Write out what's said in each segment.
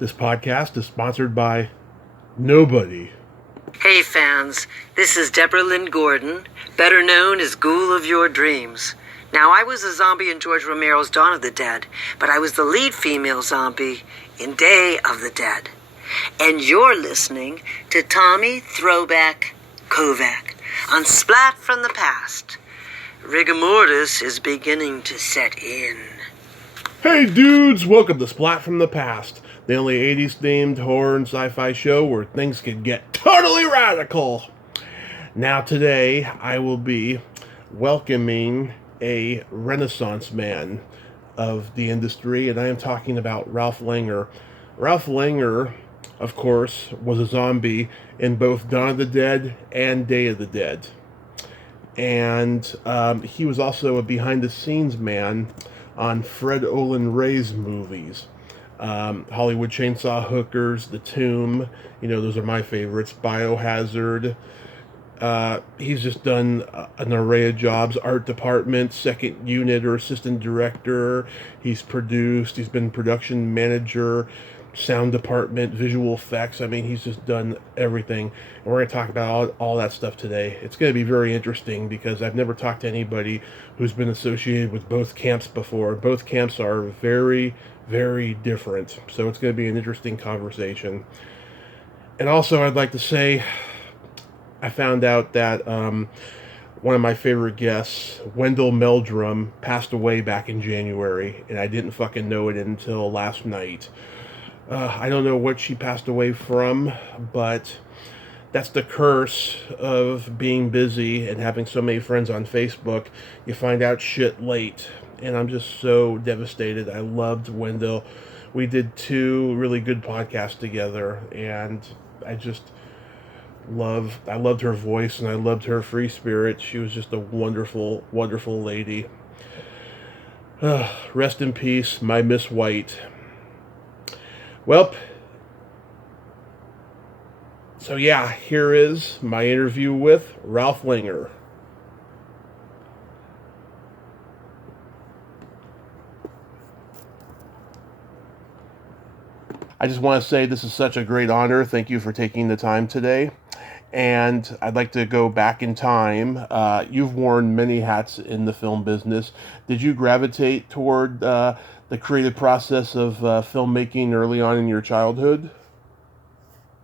This podcast is sponsored by nobody. Hey fans, this is Deborah Lynn Gordon, better known as Ghoul of Your Dreams. Now, I was a zombie in George Romero's Dawn of the Dead, but I was the lead female zombie in Day of the Dead. And you're listening to Tommy Throwback Kovac on Splat from the Past. Rigor mortis is beginning to set in. Hey dudes, welcome to Splat from the Past, the only 80s themed horror and sci-fi show where things can get totally radical. Now today I will be welcoming a renaissance man of the industry, and I am talking about Ralph Langer. Ralph Langer, of course, was a zombie in both Dawn of the Dead and Day of the Dead. And he was also a behind-the-scenes man on Fred Olen Ray's movies. Hollywood Chainsaw Hookers, The Tomb, those are my favorites. Biohazard. He's just done an array of jobs. Art department, second unit or assistant director. He's produced, he's been production manager, sound department, visual effects. I mean, he's just done everything. And we're going to talk about all that stuff today. It's going to be very interesting because I've never talked to anybody who's been associated with both camps before. Both camps are very, very different. So it's going to be an interesting conversation. And also, I'd like to say, I found out that one of my favorite guests, Wendell Meldrum, passed away back in January, and I didn't fucking know it until last night. I don't know what she passed away from, but that's the curse of being busy and having so many friends on Facebook. You find out shit late, and I'm just so devastated. I loved Wendell. We did 2 really good podcasts together, and I loved her voice, and I loved her free spirit. She was just a wonderful, wonderful lady. Rest in peace, my Miss White. Well, so yeah, here is my interview with Ralph Langer. I just want to say this is such a great honor. Thank you for taking the time today. And I'd like to go back in time. You've worn many hats in the film business. Did you gravitate toward the creative process of filmmaking early on in your childhood?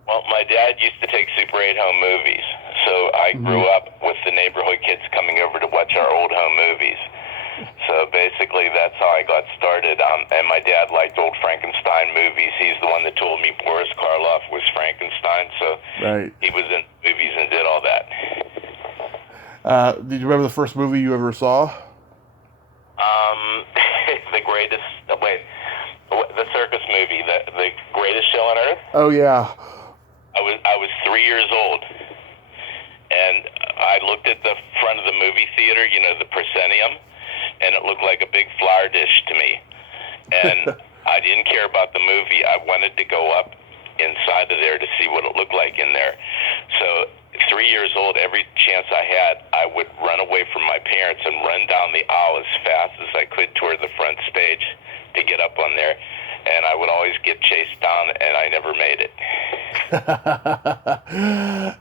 Well, my dad used to take Super 8 home movies, so I grew up with the neighborhood kids coming over to watch our old home movies. So basically, that's how I got started. And my dad liked old Frankenstein movies. He's the one that told me Boris Karloff was Frankenstein, so right. He was in movies and did all that. Did you remember the first movie you ever saw? The circus movie, the Greatest Show on Earth. Oh yeah. I was 3 years old, and I looked at the front of the movie theater, the proscenium, and it looked like a big flower dish to me. And I didn't care about the movie. I wanted to go up inside of there to see what it looked like in there. So 3 years old, every chance I had, I would run away from my parents and run down the aisle as fast as I could toward the front stage to get up on there. And I would always get chased down, and I never made it.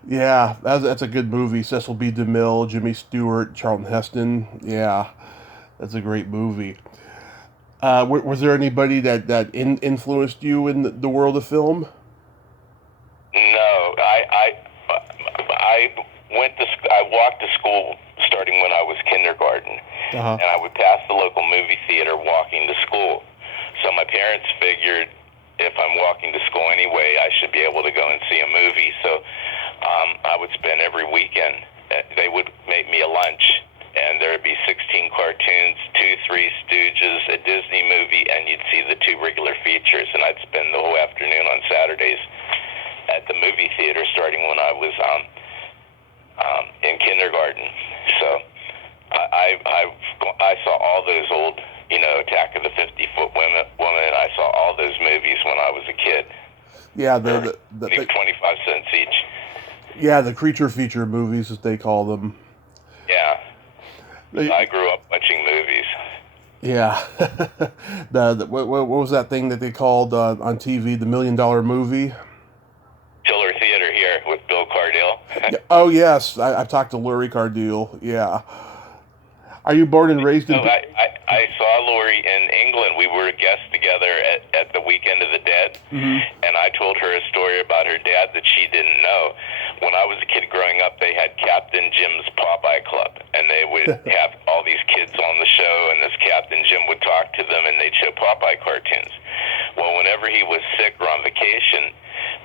Yeah, that's a good movie. Cecil B. DeMille, Jimmy Stewart, Charlton Heston. Yeah, that's a great movie. Was there anybody that influenced you in the world of film? No, I walked to school starting when I was kindergarten, and I would pass the local movie theater walking to school. So my parents figured if I'm walking to school anyway, I should be able to go and see a movie. So I would spend every weekend. They would make me a lunch, and there would be 16 cartoons, 2 Three Stooges, a Disney movie, and you'd see the 2 regular features. And I'd spend the whole afternoon on Saturdays at the movie theater starting when I was in kindergarten. So I saw all those old, Attack of the 50-Foot Woman. I saw all those movies when I was a kid. Yeah, the 25 cents each. Yeah, the creature feature movies, as they call them. Yeah. I grew up watching movies. Yeah. What was that thing that they called on TV, the $1 Million Movie? Tiller Theater here with Bill Cardell. Yeah. Oh, yes. I've talked to Lurie Cardell. Yeah. Are you born and raised in... No, I saw Lori in England. We were guests together at the Weekend of the Dead, and I told her a story about her dad that she didn't know. When I was a kid growing up, they had Captain Jim's Popeye Club, and they would have all these kids on the show, and this Captain Jim would talk to them, and they'd show Popeye cartoons. Well, whenever he was sick or on vacation,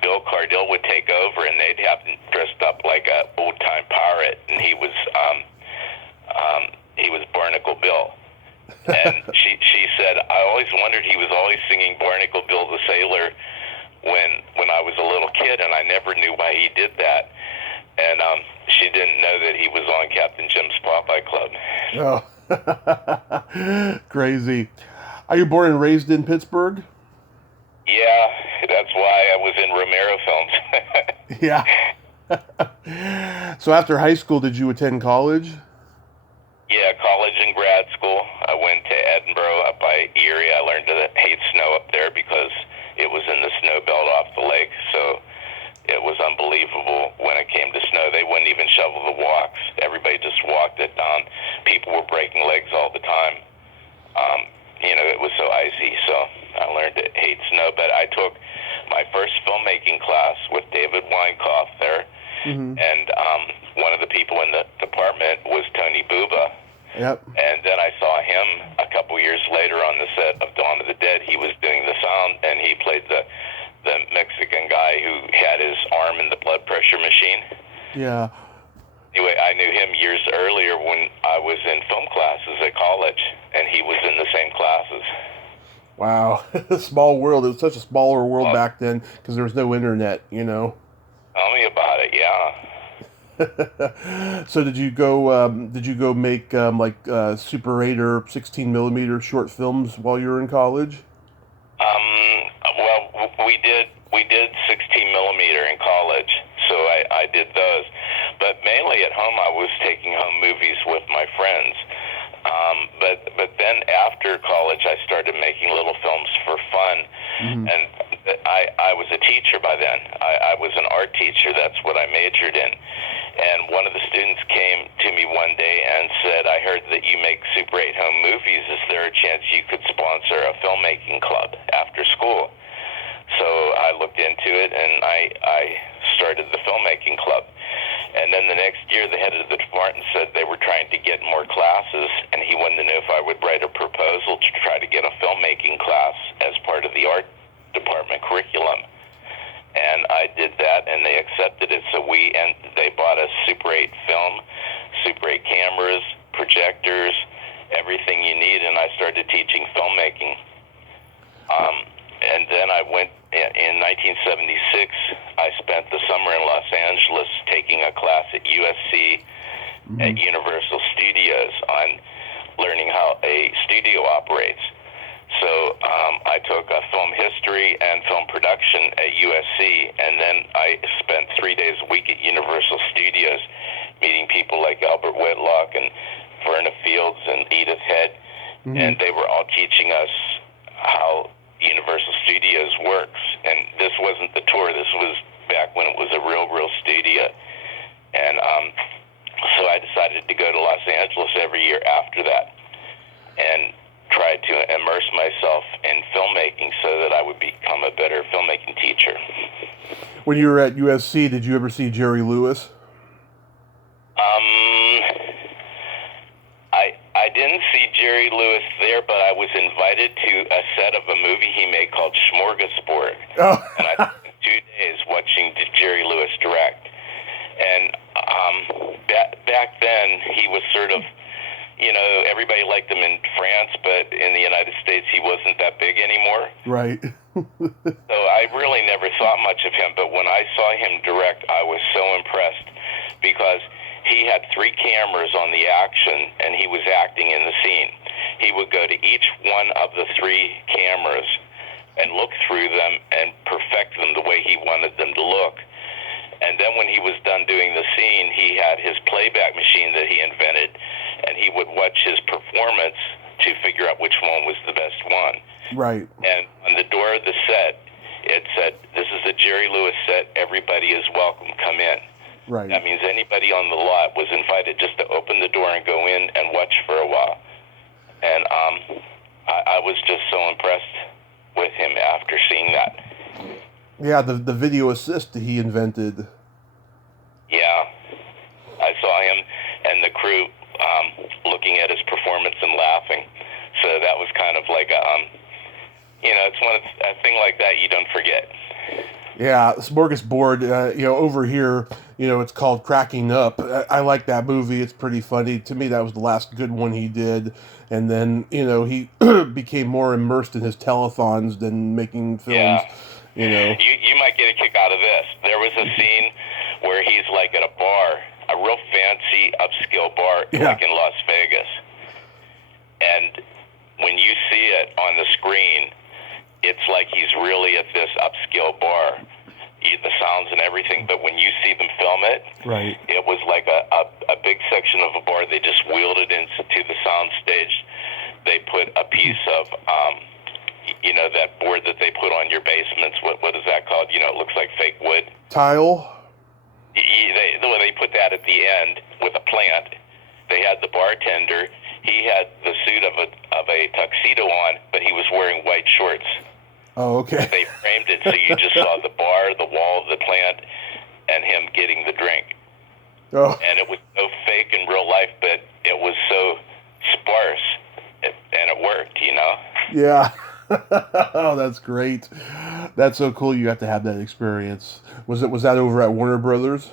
Bill Cardell would take over, and they'd have him dressed up like a old-time pirate, and he was Barnacle Bill. And she said, I always wondered, he was always singing Barnacle Bill the Sailor when I was a little kid, and I never knew why he did that. And she didn't know that he was on Captain Jim's Popeye Club. Oh, crazy. Are you born and raised in Pittsburgh? Yeah, that's why I was in Romero films. Yeah. So after high school, did you attend college? Yeah, college and grad school. I went to Edinburgh up by Erie. I learned to hate snow up there because it was in the snow belt off the lake, so it was unbelievable when it came to snow. They wouldn't even shovel the walks. Everybody just walked it down. People were breaking legs all the time. It was so icy, so I learned to hate snow. But I took my first filmmaking class with David Weinkoff there, and one of the people in the department was Tony Buba. Yep. And then I saw him a couple years later on the set of Dawn of the Dead. He was doing the sound, and he played the Mexican guy who had his arm in the blood pressure machine. Yeah. Anyway, I knew him years earlier when I was in film classes at college, and he was in the same classes. Wow. Small world. It was such a smaller world back then because there was no internet, Tell me about it, yeah. So did you go make Super 8 or 16 millimeter short films while you were in college? Well, we did 16 millimeter in college, so I did those. But mainly at home, I was taking home movies with my friends. But then after college, I started making little films for fun, and I was a teacher by then. I was an art teacher. That's what I majored in. And one of the students came to me one day and said, I heard that you make Super 8 home movies. Is there a chance you could sponsor a filmmaking club after school? So I looked into it, and I started the filmmaking club. And then the next year, the head of the department said they were trying to get more classes, and he wanted to know if I would write a proposal to try to get a filmmaking class as part of the art department curriculum. And I did that, and they accepted it. So they bought us Super 8 film, Super 8 cameras, projectors, everything you need, and I started teaching filmmaking. And then I went, in 1976, I spent the summer in Los Angeles taking a class at USC at Universal Studios on learning how a studio operates. So I took a film history and film production at USC, and then I spent 3 days a week at Universal Studios meeting people like Albert Whitlock and Verna Fields and Edith Head, and they were all teaching us how Universal Studios works. And this wasn't the tour. This was back when it was a real studio. And so I decided to go to Los Angeles every year after that and try to immerse myself in filmmaking so that I would become a better filmmaking teacher. When you were at USC, did you ever see Jerry Lewis? I didn't see Jerry Lewis there, but I was invited to a set of a movie he made called Smorgasbord. Oh. And I spent 2 days watching Jerry Lewis direct. And back then, he was sort of, everybody liked him in France, but in the United States, he wasn't that big anymore. Right. So I really never thought much of him, but when I saw him direct, I was so impressed because he had 3 cameras on the action, and he was acting in the scene. He would go to each one of the 3 cameras and look through them and perfect them the way he wanted them to look. And then when he was done doing the scene, he had his playback machine that he invented, and he would watch his performance to figure out which Right. And on the door of the set, it said, "This is a Jerry Lewis set. Everybody is welcome. Come in." Right. That means anybody on the lot was invited just to open the door and go in and watch for a while. And I was just so impressed with him after seeing that. Yeah, the video assist that he invented. Yeah, I saw him and the crew looking at his performance and laughing. So that was kind of like it's a thing like that you don't forget. Yeah, Smorgasbord, over here, it's called Cracking Up. I like that movie. It's pretty funny. To me, that was the last good one he did. And then, he became more immersed in his telethons than making films, You might get a kick out of this. There was a scene where he's like at a bar, a real fancy upscale bar, like in Las Vegas. And when you see it on the screen, it's like he's really at this upscale bar, the sounds and everything. But when you see them film it, right, it was like a big section of a bar. They just wheeled it into the sound stage. They put a piece of, that board that they put on your basements. What is that called? It looks like fake wood. Tile? They put that at the end with a plant. They had the bartender. He had the suit of a tuxedo on, but he was wearing white shorts. Oh, okay. They framed it so you just saw the bar, the wall of the plant, and him getting the drink. Oh. And it was so fake in real life, but it was so sparse, and it worked, Yeah. Oh, that's great. That's so cool. You got to have that experience. Was that over at Warner Brothers?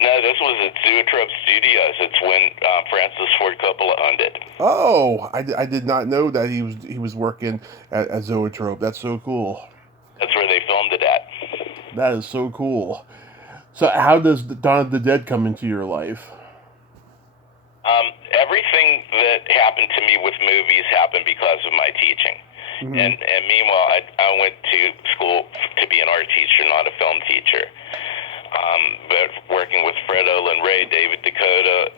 No, this was at Zoetrope Studios. It's when Francis Ford Coppola owned it. Oh, I did not know that he was working at Zoetrope. That's so cool. That's where they filmed it at. That is so cool. So how does Dawn of the Dead come into your life? Everything that happened to me with movies happened because of my teaching. Mm-hmm. And meanwhile, I went to school to be an art teacher, not a film teacher. But working with Fred Olen Ray, David Dakota,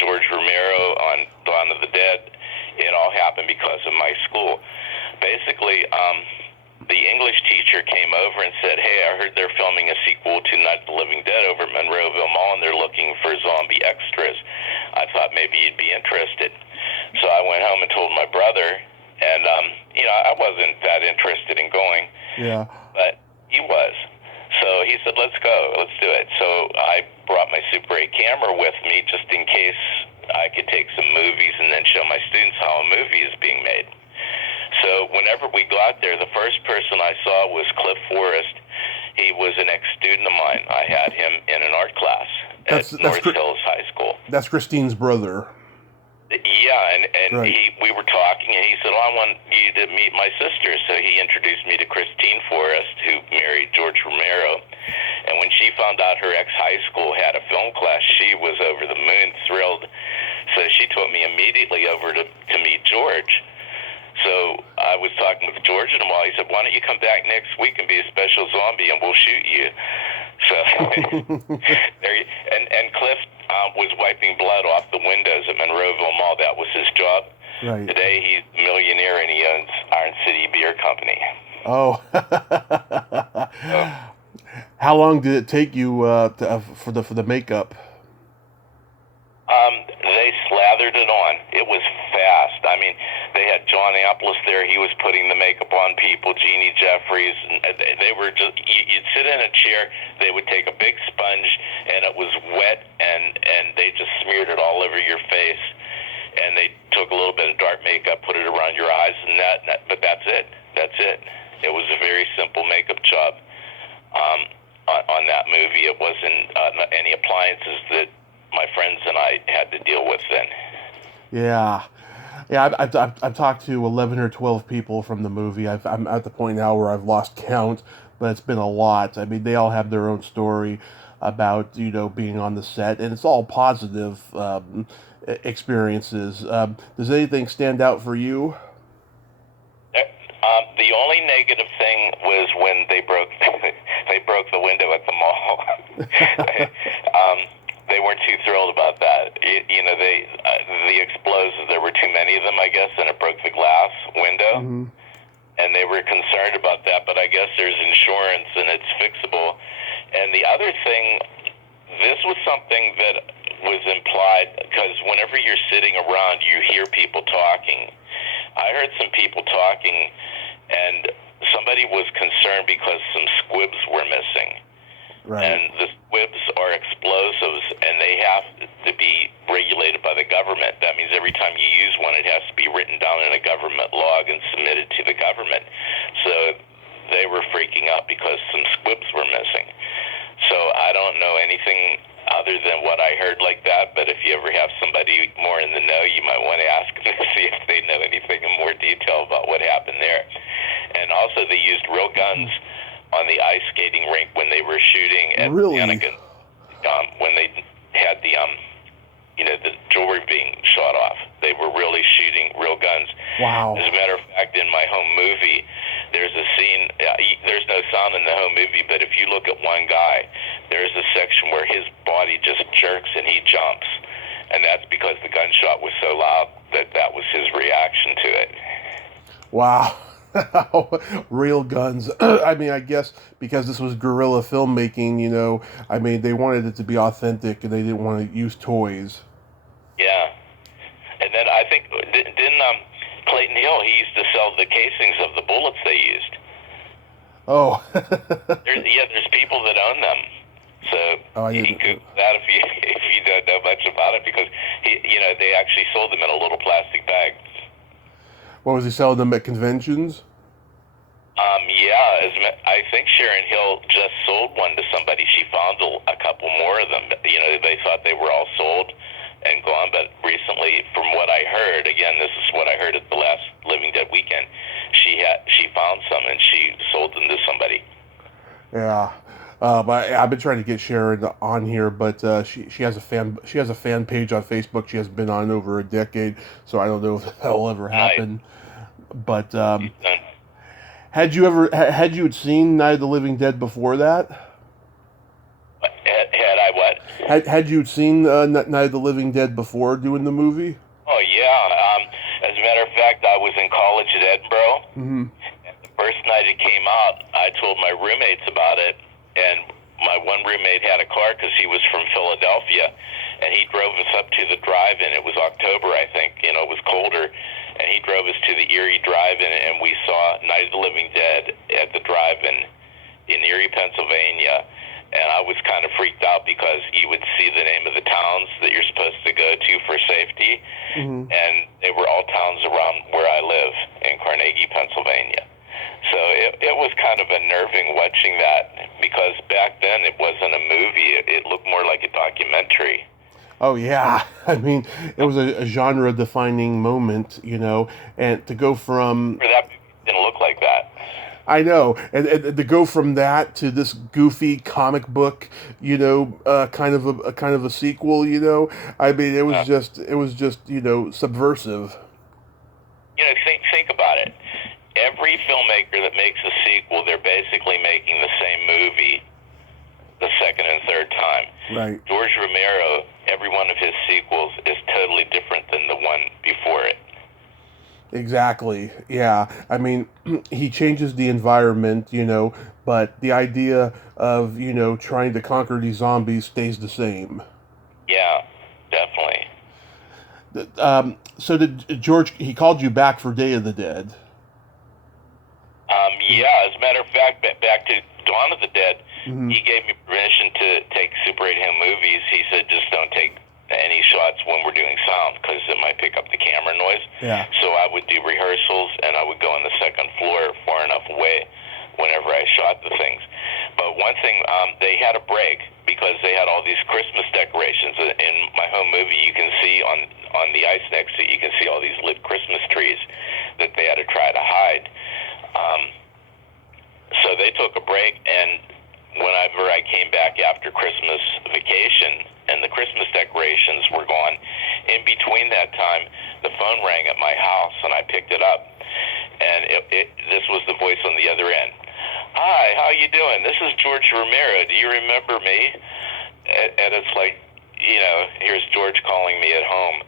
George Romero on Dawn of the Dead, it all happened because of my school. Basically, the English teacher came over and said, "Hey, I heard they're filming a sequel to Night of the Living Dead over at Monroeville Mall, and they're looking for zombie extras. I thought maybe you'd be interested." So I went home and told my brother, and I wasn't that interested in going. Yeah. But he was. So he said, "Let's go. Let's do it." So I brought my Super 8 camera with me just in case I could take some movies and then show my students how a movie is being made. So whenever we got there, the first person I saw was Cliff Forrest. He was an ex-student of mine. I had him in an art class at North Hills High School. That's Christine's brother. Yeah, and right. we were talking, and he said, "Oh, I want you to meet my sister." So he introduced me to Christine Forrest, who married George Romero. And when she found out her ex-high school had a film class, she was over the moon, thrilled. So she took me immediately over to meet George. So I was talking with George in a while. He said, "Why don't you come back next week and be a special zombie, and we'll shoot you?" So, and Cliff was wiping blood off the windows at Monroeville Mall. That was his job. Right. Today he's a millionaire and he owns Iron City Beer Company. Oh. How long did it take you for the makeup? They slathered it on. It was fast. I mean, they had John Amplis there. He was putting the makeup on people. Jeannie Jeffries. And they were just. You'd sit in a chair. They would take a big sponge, and it was wet, and they just smeared it all over your face. And they took a little bit of dark makeup, put it around your eyes, and but that's it. That's it. It was a very simple makeup job on that movie. It wasn't any appliances that my friends and I had to deal with then. Yeah. I've talked to 11 or 12 people from the movie. I'm at the point now where I've lost count, but it's been a lot. I mean, they all have their own story about being on the set, and it's all positive experiences. Does anything stand out for you? The only negative thing was when they broke the window at the mall. They weren't too thrilled about that. The explosives, there were too many of them, I guess, and it broke the glass window. Mm-hmm. there's insurance and it's fixable. And the other thing, this was something that was implied, because whenever you're sitting around, you hear people talking. I heard some people talking, and somebody was concerned because some squibs were missing. Right. And the squibs are explosives, and they have to be regulated by the government. That means every time you use one, it has to be written down in a government log and submitted to the government. So they were freaking out because some squibs were missing. So I don't know anything other than what I heard like that, but if you ever have somebody more in the know, you might want to ask them to see if they know anything in more detail about what happened there. And also, they used real guns on the ice skating rink when they were shooting at Anakin, when they had the the jewelry being shot off. They were really shooting real guns. Wow. As a matter of fact, in my home movie, there's a scene, there's no sound in the home movie, but if you look at one guy, there's a section where his body just jerks and he jumps. And that's because the gunshot was so loud that was his reaction to it. Wow. Real guns. I mean, I guess because this was guerrilla filmmaking, I mean, they wanted it to be authentic and they didn't want to use toys. Yeah. And then I think, didn't Clayton Hill, he used to sell the casings of the bullets they used. Oh. there's people that own them. So you can Google that if you don't know much about it, because they actually sold them in a little plastic bag. What, was he selling them at conventions? Yeah, I think Sharon Hill just sold one to somebody. She found a couple more of them. They thought they were all sold and gone, but recently, from what I heard, again, this is what I heard at the last Living Dead weekend, she found some and she sold them to somebody. Yeah. But I've been trying to get Sharon on here, but she has a fan page on Facebook. She hasn't been on over a decade, so I don't know if that will ever happen. But had you seen Night of the Living Dead before that? Had I what? Had you seen Night of the Living Dead before doing the movie? Oh yeah. As a matter of fact, I was in college at Edinburgh. Mm-hmm. And the first night it came out, I told my roommates about it. And my one roommate had a car because he was from Philadelphia, and he drove us up to the drive-in. It was October, I think. It was colder, and he drove us to the Erie drive-in, and we saw Night of the Living Dead at the drive-in in Erie, Pennsylvania. And I was kind of freaked out because you would see the name of the towns that you're supposed to go to for safety, and they were all towns around where I live in Carnegie, Pennsylvania. So it was kind of unnerving watching that, because back then it wasn't a movie. It looked more like a documentary. Oh, yeah. I mean, it was a genre-defining moment, and to go from... That movie didn't look like that. I know, and to go from that to this goofy comic book, kind of a sequel, I mean, it was just subversive. Think about it. Every filmmaker that makes a sequel, they're basically making the same movie the second and third time. Right. George Romero, every one of his sequels is totally different than the one before it. Exactly. Yeah. I mean, he changes the environment, but the idea of, trying to conquer these zombies stays the same. Yeah, definitely. So did George, he called you back for Day of the Dead? Yeah, as a matter of fact, back to Dawn of the Dead, he gave me permission to take Super 8 home movies. He said, just don't take any shots when we're doing sound, because it might pick up the camera noise. Yeah. So I would do rehearsals, and I would go on the second floor far enough away whenever I shot the things. But one thing, they had a break because they had all these Christmas decorations. In my home movie, you can see on the ice next to it, you can see all these lit Christmas trees that they had to try to hide. So they took a break, and whenever I came back after Christmas vacation and the Christmas decorations were gone, in between that time, the phone rang at my house, and I picked it up. And this was the voice on the other end. Hi, how you doing? This is George Romero. Do you remember me? And it's like, here's George calling me at home.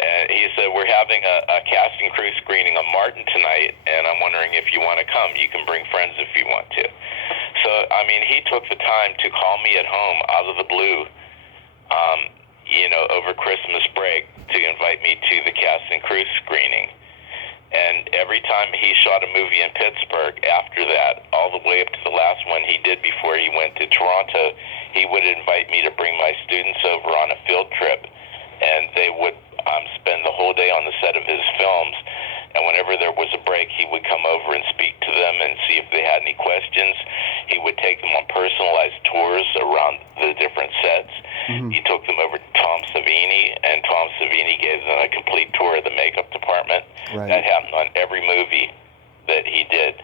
And he said, we're having a cast and crew screening of Martin tonight, and I'm wondering if you want to come. You can bring friends if you want to. So, I mean, he took the time to call me at home out of the blue, over Christmas break to invite me to the cast and crew screening. And every time he shot a movie in Pittsburgh after that, all the way up to the last one he did before he went to Toronto, he would invite me to bring my students over on a field trip, and they would spend the whole day on the set of his films. And whenever there was a break, he would come over and speak to them and see if they had any questions. He would take them on personalized tours around the different sets. Mm-hmm. He took them over to Tom Savini, and Tom Savini gave them a complete tour of the makeup department. Right. That happened on every movie that he did.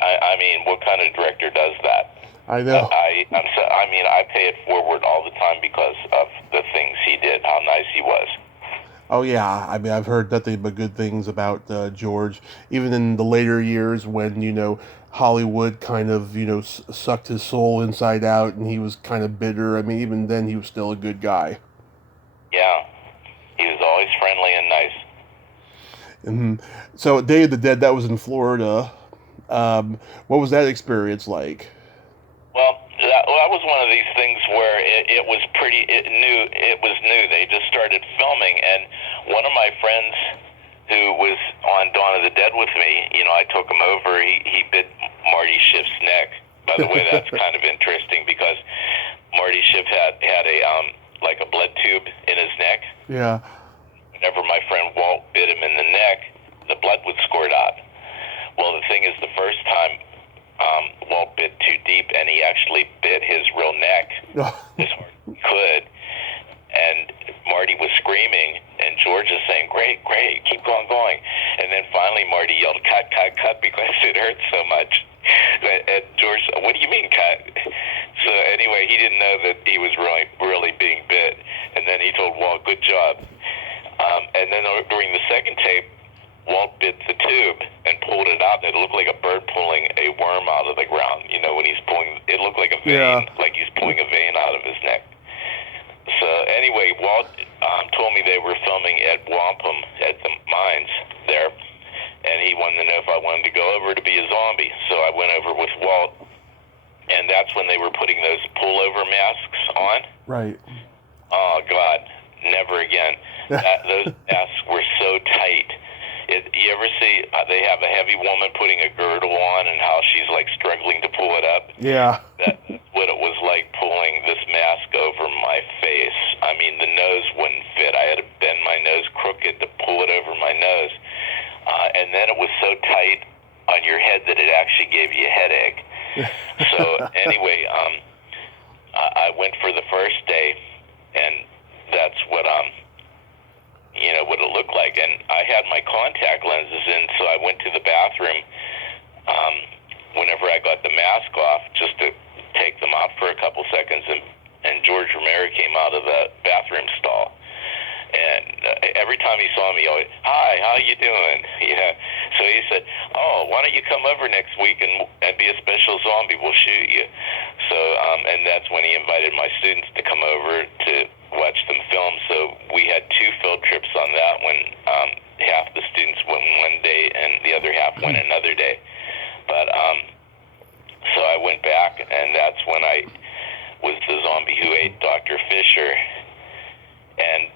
I mean, what kind of director does that? I know. I pay it forward all the time because of the things he did, how nice he was. Oh, yeah. I mean, I've heard nothing but good things about George, even in the later years when, Hollywood kind of, sucked his soul inside out and he was kind of bitter. I mean, even then he was still a good guy. Yeah. He was always friendly and nice. Mm-hmm. So, Day of the Dead, that was in Florida. What was that experience like? Well, that was one of these things where it was new. They just started filming, and one of my friends who was on Dawn of the Dead with me, I took him over. He bit Marty Schiff's neck. By the way, that's kind of interesting because Marty Schiff had a blood tube in his neck. Yeah. Whenever my friend Walt bit him in the neck, the blood would squirt out. Well, the thing is, the first time Walt bit too deep, and he actually bit his real neck as hard as he could. And Marty was screaming, and George is saying, great, keep going. And then finally Marty yelled, cut, because it hurt so much. And George said, what do you mean, cut? So anyway, he didn't know that he was really being bit. And then he told Walt, good job. And then during the second tape, Walt bit the tube and pulled it out, and it looked like a bird pulling a worm out of the ground. When he's pulling, it looked like a vein, like he's pulling a vein out of his neck. So anyway, Walt told me they were filming at Wampum at the mines there, and he wanted to know if I wanted to go over to be a zombie. So I went over with Walt, and that's when they were putting those pullover masks on. Right. Oh, God, never again. Those masks were so tight. You ever see, they have a heavy woman putting a girdle on and how she's struggling to pull it up? Yeah. That's what it was like pulling this mask over my face. I mean, the nose wouldn't fit. I had to bend my nose crooked to pull it over my nose. And then it was so tight on your head that it actually gave you a headache. So anyway, I went for the first day, and that's what what it looked like. And I had my contact lenses in, so I went to the bathroom whenever I got the mask off just to take them out for a couple seconds, and George Romero came out of the bathroom stall. And every time he saw me, he always, hi, how you doing? Yeah. So he said, oh, why don't you come over next week and be a special zombie? We'll shoot you. So, and that's when he invited my students to come over to watch them film. So we had 2 field trips on that when half the students went one day and the other half went another day. But so I went back, and that's when I was the zombie who ate Dr. Fisher. And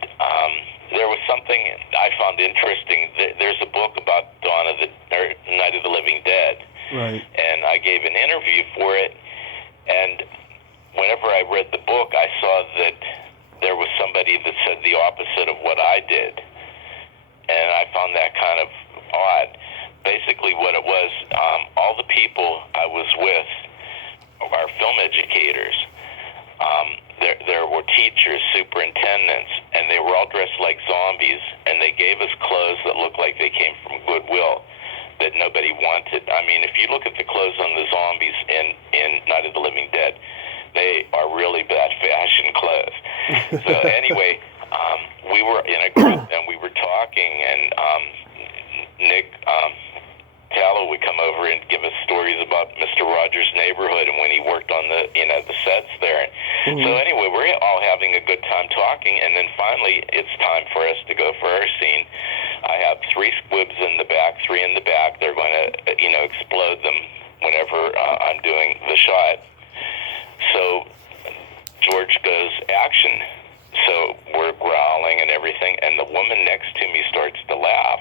there was something I found interesting. There's a book about Night of the Living Dead. Right. And I gave an interview for it. And whenever I read the book, I saw that there was somebody that said the opposite of what I did. And I found that kind of odd. Basically what it was, all the people I was with are film educators. There were teachers, superintendents, and they were all dressed like zombies, and they gave us clothes that looked like they came from Goodwill that nobody wanted. I mean, if you look at the clothes on the zombies in Night of the Living Dead, they are really bad fashion clothes. So anyway, we were in a group, and we were talking, and Nick Tallow would come over and give us stories about Mr. Rogers' Neighborhood and when he worked on the sets there. So anyway, we're all having a good time talking, and then finally it's time for us to go for our scene. I have 3 squibs in the back, 3 in the back. They're going to, explode them whenever I'm doing the shot. So George goes, action. So we're growling and everything, and the woman next to me starts to laugh.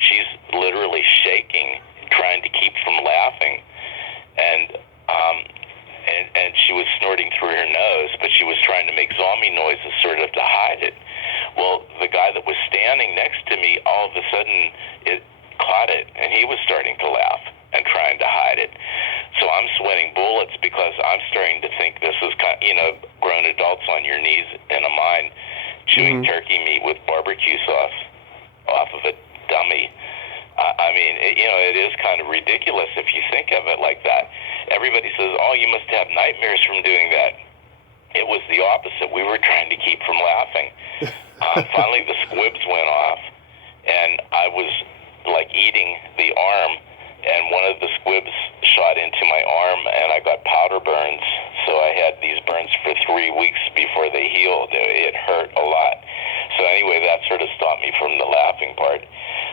She's literally shaking, trying to keep from laughing. And she was snorting through her nose, but she was trying to make zombie noises sort of to hide it. Well, the guy that was standing next to me, all of a sudden, it caught it, and he was starting to laugh and trying to hide it. So I'm sweating bullets because I'm starting to think this is grown adults on your knees in a mine chewing turkey meat with barbecue sauce off of a dummy. I mean, it is kind of ridiculous if you think of it like that. Everybody says, oh, you must have nightmares from doing that. It was the opposite. We were trying to keep from laughing. Finally, the squibs went off, and I was, eating the arm, and one of the squibs shot into my arm, and I got powder burns. So I had these burns for 3 weeks before they healed. It hurt a lot. So anyway, that sort of stopped me from the laughing part.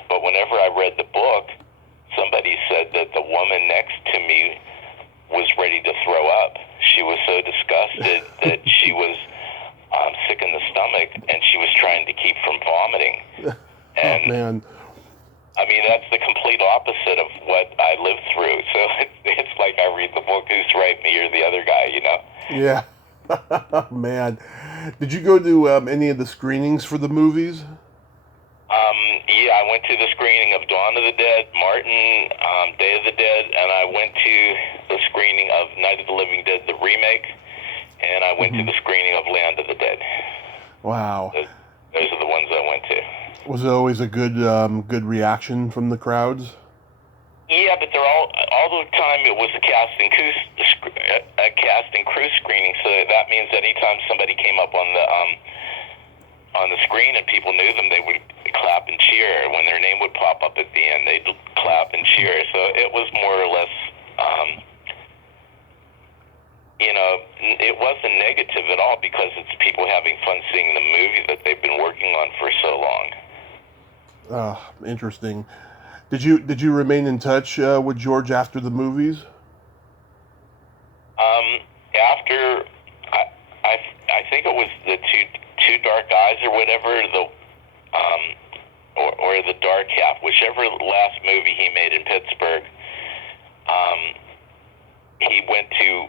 But whenever I read the book, somebody said that the woman next to me was ready to throw up. She was so disgusted that she was sick in the stomach, and she was trying to keep from vomiting. And, oh, man. I mean, that's the complete opposite of what I lived through. So it's like I read the book, who's right, me or the other guy, Yeah. Man. Did you go to any of the screenings for the movies? Yeah, I went to the screening of Dawn of the Dead, Martin, Day of the Dead, and I went to the screening of Night of the Living Dead, the remake, and I went to the screening of Land of the Dead. Wow. Those are the ones I went to. Was it always a good reaction from the crowds? Yeah, but they're all the time it was a cast and crew screening, so that means anytime somebody came up on the screen and people knew them, they would clap and cheer. When their name would pop up at the end, they'd clap and cheer. So it was more or less, it wasn't negative at all because it's people having fun seeing the movie that they've been working on for so long. Interesting. Did you remain in touch with George after the movies? After I think it was the two dark eyes or whatever, or the dark half, whichever last movie he made in Pittsburgh. He went to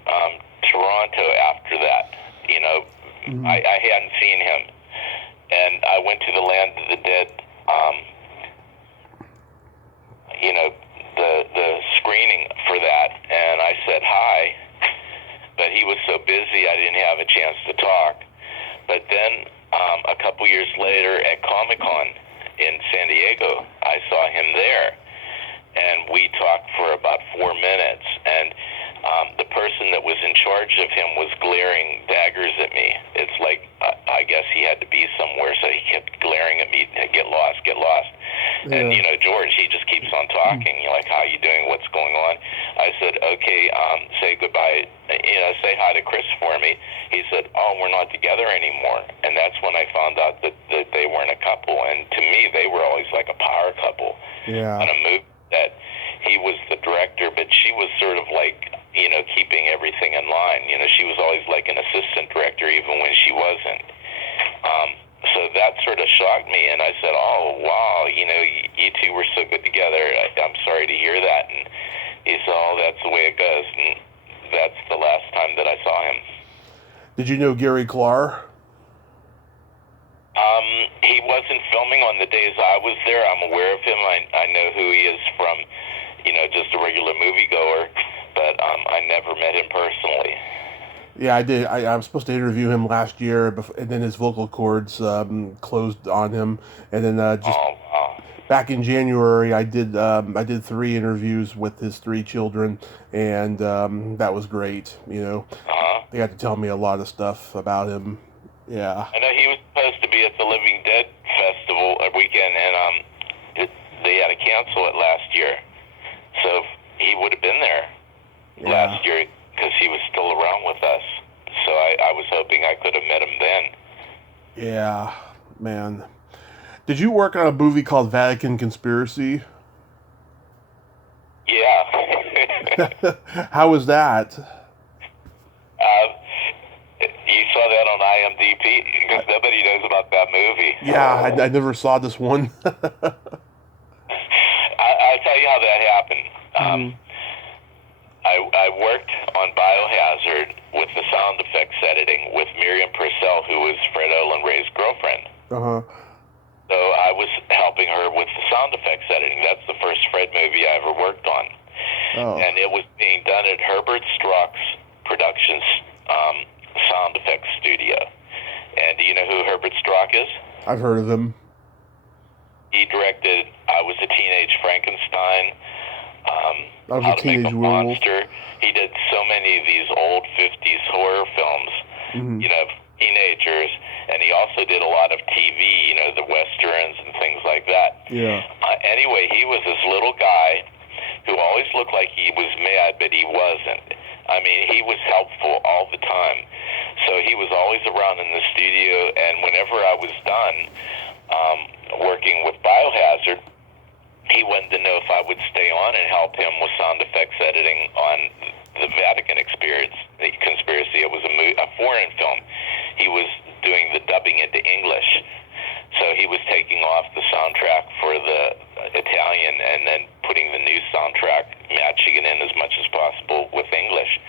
Toronto after that. I hadn't seen him, and I went to the Land of the Dead. The screening for that, and I said hi, but he was so busy I didn't have a chance to talk. But then a couple years later at Comic-Con in San Diego, I saw him there, and we talked for about 4 minutes, and the person that was in charge of him was glaring daggers at me. It's like, I guess he had to be somewhere, so he kept glaring at me, get lost, get lost. Yeah. And, George, he just keeps on talking. You're like, how you doing? What's going on? I said, okay, say goodbye, say hi to Chris for me. He said, oh, we're not together anymore. And that's when I found out that they weren't a couple. And to me, they were always like a power couple. Yeah. On a movie that he was the director, but she was sort of like, keeping everything in line. She was always like an assistant director, even when she wasn't. So that sort of shocked me, and I said, oh, wow, you two were so good together. I'm sorry to hear that. And he said, oh, that's the way it goes. And that's the last time that I saw him. Did you know Gary Clark? He wasn't filming on the days I was there. I'm aware of him. I know who he is from, just a regular moviegoer, but I never met him personally. Yeah, I did. I was supposed to interview him last year, and then his vocal cords closed on him. And then back in January, I did 3 interviews with his 3 children, and that was great. They got to tell me a lot of stuff about him. Yeah. I know he was supposed to be at the Living Dead Festival weekend, and they had to cancel it last year. So he would have been there last year because he was still around with us. So I Yeah, man. Did you work on a movie called Vatican Conspiracy? Yeah. How was that? You saw that on IMDb because nobody knows about that movie. Yeah, I never saw this one. I'll tell you how that happened. I worked on Biohazard with the sound effects editing with Miriam Purcell, who was Fred Olen Ray's girlfriend. Uh-huh. So I was helping her with the sound effects editing. That's the first Fred movie I ever worked on. Oh. And it was being done at Herbert Strock's Productions sound effects studio. And do you know who Herbert Strock is? I've heard of him. He directed I Was a Teenage Frankenstein, I Was How a to Make Teenage a Werewolf. Monster. He did so many of these old 50s horror films, you know, teenagers. And he also did a lot of TV, you know, the westerns and things like that. Yeah. Anyway, he was this little guy who always looked like he was mad, but he wasn't. I mean, he was helpful all the time. So he was always around in the studio, and whenever I was done working with Biohazard, he wanted to know if I would stay on and help him with sound effects editing on the Vatican experience, the conspiracy. It was a foreign film. He was doing the dubbing into English. So he was taking off the soundtrack for the Italian and then putting the new soundtrack, matching it in as much as possible with English.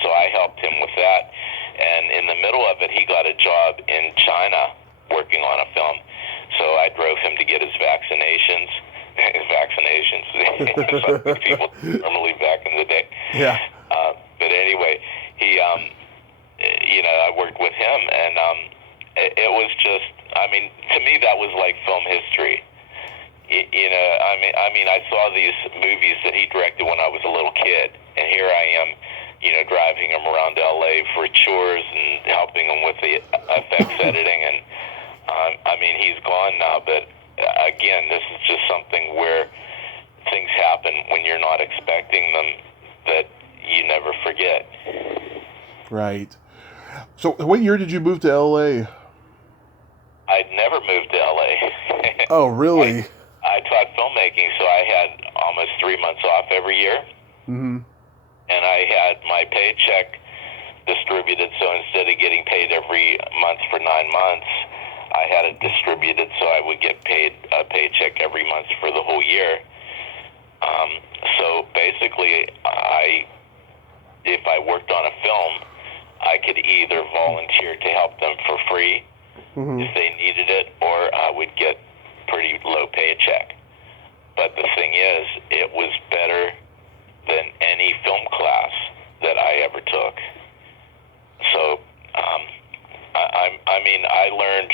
So I helped him with that. And in the middle of it, he got a job in China working on a film. So I drove him to get his vaccinations. People normally back in the day. Yeah. But anyway, he, you know, I worked with him, and it was just, I mean, to me that was like film history. You know, I mean, I saw these movies that he directed when I was a little kid, and here I am, you know, driving him around LA for chores and helping him with the effects editing, and I mean, he's gone now, but again, this is just something where things happen when you're not expecting them that you never forget. Right. So, what year did you move to LA? I'd never moved to LA. Oh, really? I taught filmmaking, so I had almost 3 months off every year. Mm-hmm. And I had my paycheck distributed, so instead of getting paid every month for 9 months, I had it distributed so I would get paid a paycheck every month for the whole year. So basically, if I worked on a film, I could either volunteer to help them for free if they needed it, or I would get pretty low paycheck. But the thing is, it was better than any film class that I ever took. So, I mean, I learned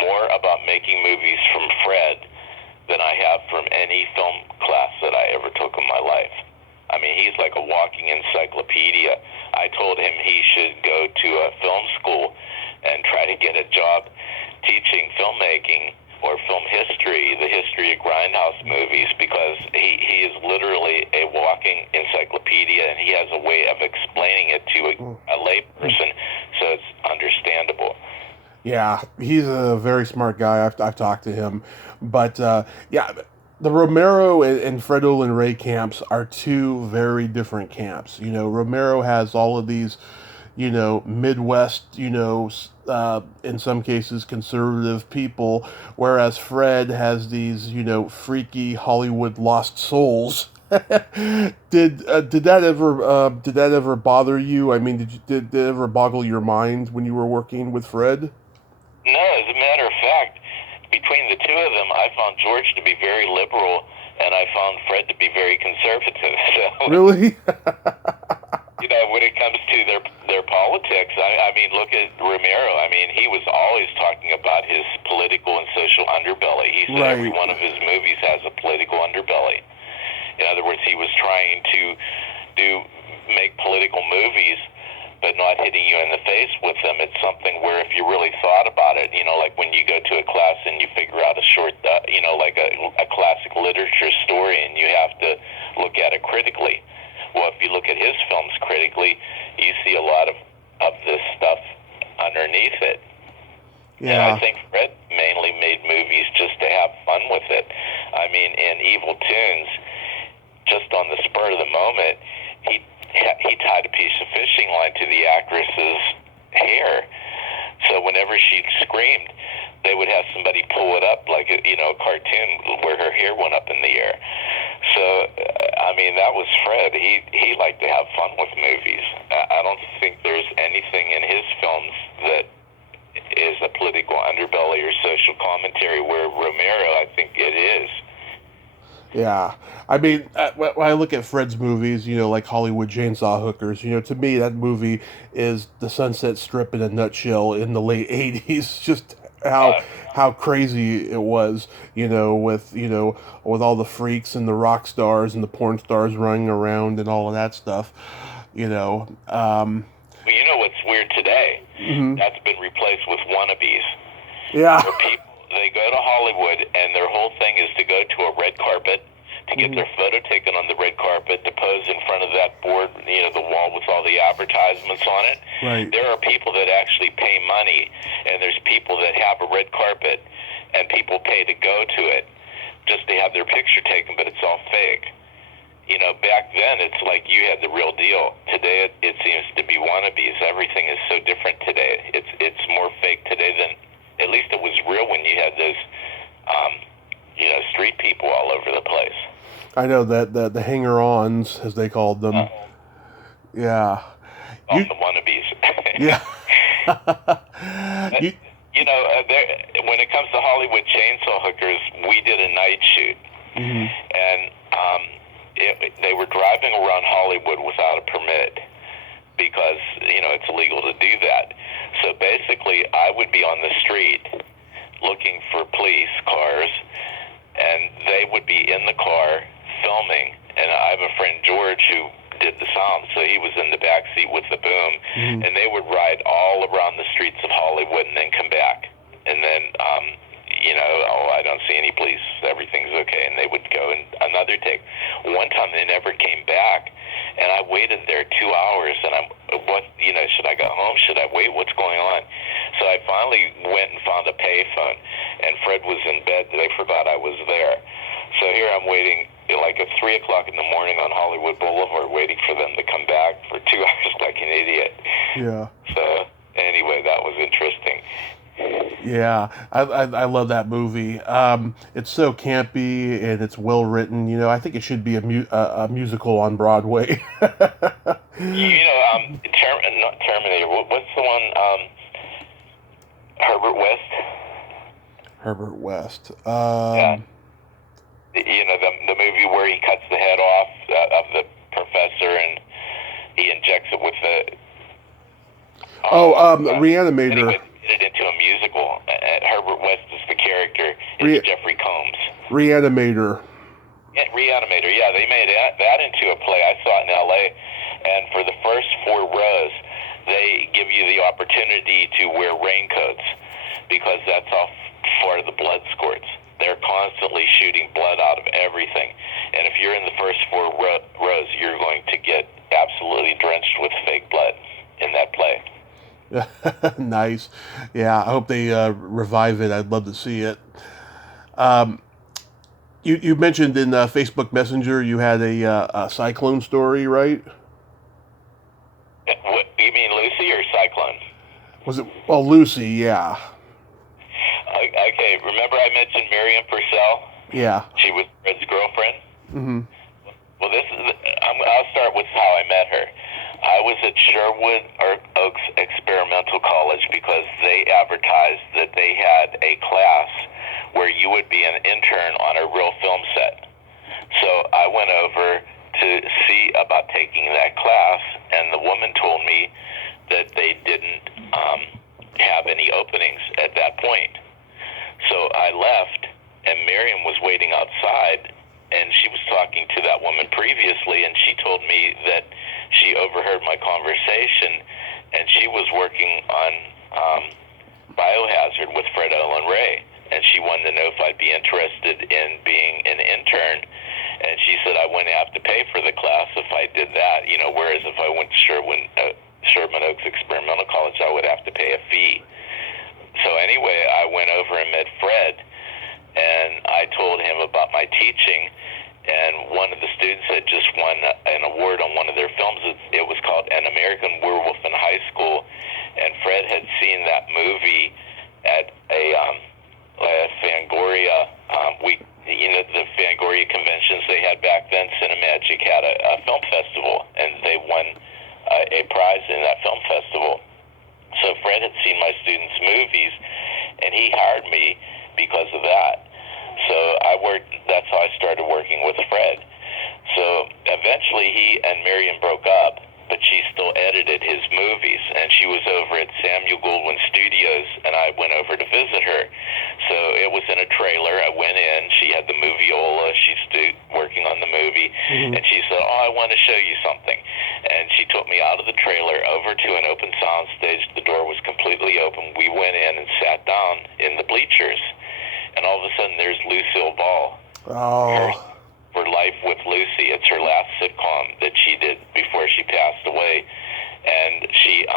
more about making movies from Fred than I have from any film class that I ever took in my life. I mean, he's like a walking encyclopedia. I told him he should go to a film school and try to get a job teaching filmmaking or film history, the history of grindhouse movies, because he is literally a walking encyclopedia, and he has a way of explaining it to a lay person so it's understandable. Yeah, he's a very smart guy. I've talked to him. But, yeah, the Romero and Fred Olen Ray camps are two very different camps. You know, Romero has all of these, you know, Midwest, you know, in some cases conservative people, whereas Fred has these, you know, freaky Hollywood lost souls. Did that ever bother you? I mean, did it ever boggle your mind when you were working with Fred? No, as a matter of fact, between the two of them, I found George to be very liberal, and I found Fred to be very conservative. So, really? you know, when it comes to their politics, I mean, look at Romero. I mean, he was always talking about his political and social underbelly. He said every one of his movies has a political underbelly. In other words, he was trying to make political movies, but not hitting you in the face with them. It's something where if you really thought about it, you know, like when you go to a class and you figure out a short, you know, like a classic literature story, and you have to look at it critically. Well, if you look at his films critically, you see a lot of this stuff underneath it. And I Yeah. think Fred mainly made movies just to have fun with it. I mean, in Evil Tunes, just on the spur of the moment, he tied a piece of fishing line to the actress's hair. So whenever she screamed, they would have somebody pull it up like a cartoon where her hair went up in the air. So I mean, that was Fred. He liked to have fun with movies. I don't think there's anything in his films that is a political underbelly or social commentary, where Romero, I think it is. Yeah, I mean, when I look at Fred's movies, like Hollywood Chainsaw Hookers, to me that movie is the Sunset Strip in a nutshell in the late '80s. Just how crazy it was, with all the freaks and the rock stars and the porn stars running around and all of that stuff. Well, you know what's weird today? Mhm. That's been replaced with wannabes. Yeah. Where people, they go to Hollywood and their whole thing is to go to a red carpet, to get their photo taken on the red carpet, to pose in front of that board, the wall with all the advertisements on it. Right. There are people that actually pay money, and there's people that have a red carpet, and people pay to go to it just to have their picture taken, but it's all fake. Back then, it's like you had the real deal. Today, it seems to be wannabes. Everything is so different today. It's more fake today than, at least it was real when you had those, street people all over the place. I know that the hanger-ons, as they called them. Yeah. The wannabes. Yeah. When it comes to Hollywood Chainsaw Hookers, we did a night shoot, and they were driving around Hollywood without a permit because it's illegal to do that. So basically, I would be on the street looking for police cars, and they would be in the car filming. And I have a friend, George, who did the sound, so he was in the back seat with the boom, and they would ride all around the streets of Hollywood and then come back. And then, I don't see any police, everything's okay, and they would go and another take. One time they never came back, and I waited there 2 hours, and should I go home? Should I wait? What's going on? So I finally went and found a payphone, and Fred was in bed. They forgot I was there. So here I'm waiting, like at 3 o'clock in the morning on Hollywood Boulevard, waiting for them to come back for 2 hours like an idiot. Yeah. So anyway, that was interesting. Yeah, I love that movie. It's so campy and it's well written. I think it should be a musical on Broadway. Not Terminator. What's the one? Herbert West. Herbert West. Yeah. The movie where he cuts the head off of the professor and he injects it with the. Reanimator. Anyway, it into a musical. Herbert West is the character. It's Jeffrey Combs. Reanimator. Yeah, Reanimator. Yeah, they made that into a play. I saw it in L.A. And for the first 4 rows, they give you the opportunity to wear raincoats because that's how far the blood squirts. They're constantly shooting blood out of everything. And if you're in the first 4 rows, you're going to get absolutely drenched with fake blood in that play. Nice. Yeah, I hope they revive it. I'd love to see it. You mentioned in Facebook Messenger you had a Cyclone story, right? What, you mean Lucy or Cyclone? Was it? Well, Lucy, yeah. Okay, remember I mentioned Miriam Purcell? Yeah. She was Fred's girlfriend? Mm-hmm. Well, I'll start with how I met her. I was at Sherwood Oaks Experimental College because they advertised that they had a class where you would be an intern on a real film set. So I went over to see about taking that class, and the woman told me that they didn't have any openings at that point. So I left, and Miriam was waiting outside, and she was talking to that woman previously, and she told me that she overheard my conversation, and she was working on Biohazard with Fred Olen Ray, and she wanted to know if I'd be interested in being an intern, and she said I wouldn't have to pay for the class if I did that, whereas if I went to Sherman Oaks Experimental College, I would have to pay a fee. So anyway, I went over and met Fred, and I told him about my teaching, and one of the students had just won an award on one of their films. It was called An American Werewolf in High School, and Fred had seen that movie at a Fangoria week. The Fangoria conventions they had back then. Cinemagic had a film festival, and they won a prize in that film festival. So Fred had seen my students' movies, and he hired me because of that. So that's how I started working with Fred. So eventually he and Miriam broke up, but she still edited his movies, and she was over at Samuel Goldwyn Studios, and I went over to visit her. So it was in a trailer. I went in. She had the moviola. She's working on the movie, and she said, I want to show you something. And she took me out of the trailer over to an open sound stage. The door was completely open. We went in and sat down in the bleachers, and all of a sudden there's Lucille Ball. Oh. For Life with Lucy. It's her last sitcom that she did before she passed away. And she,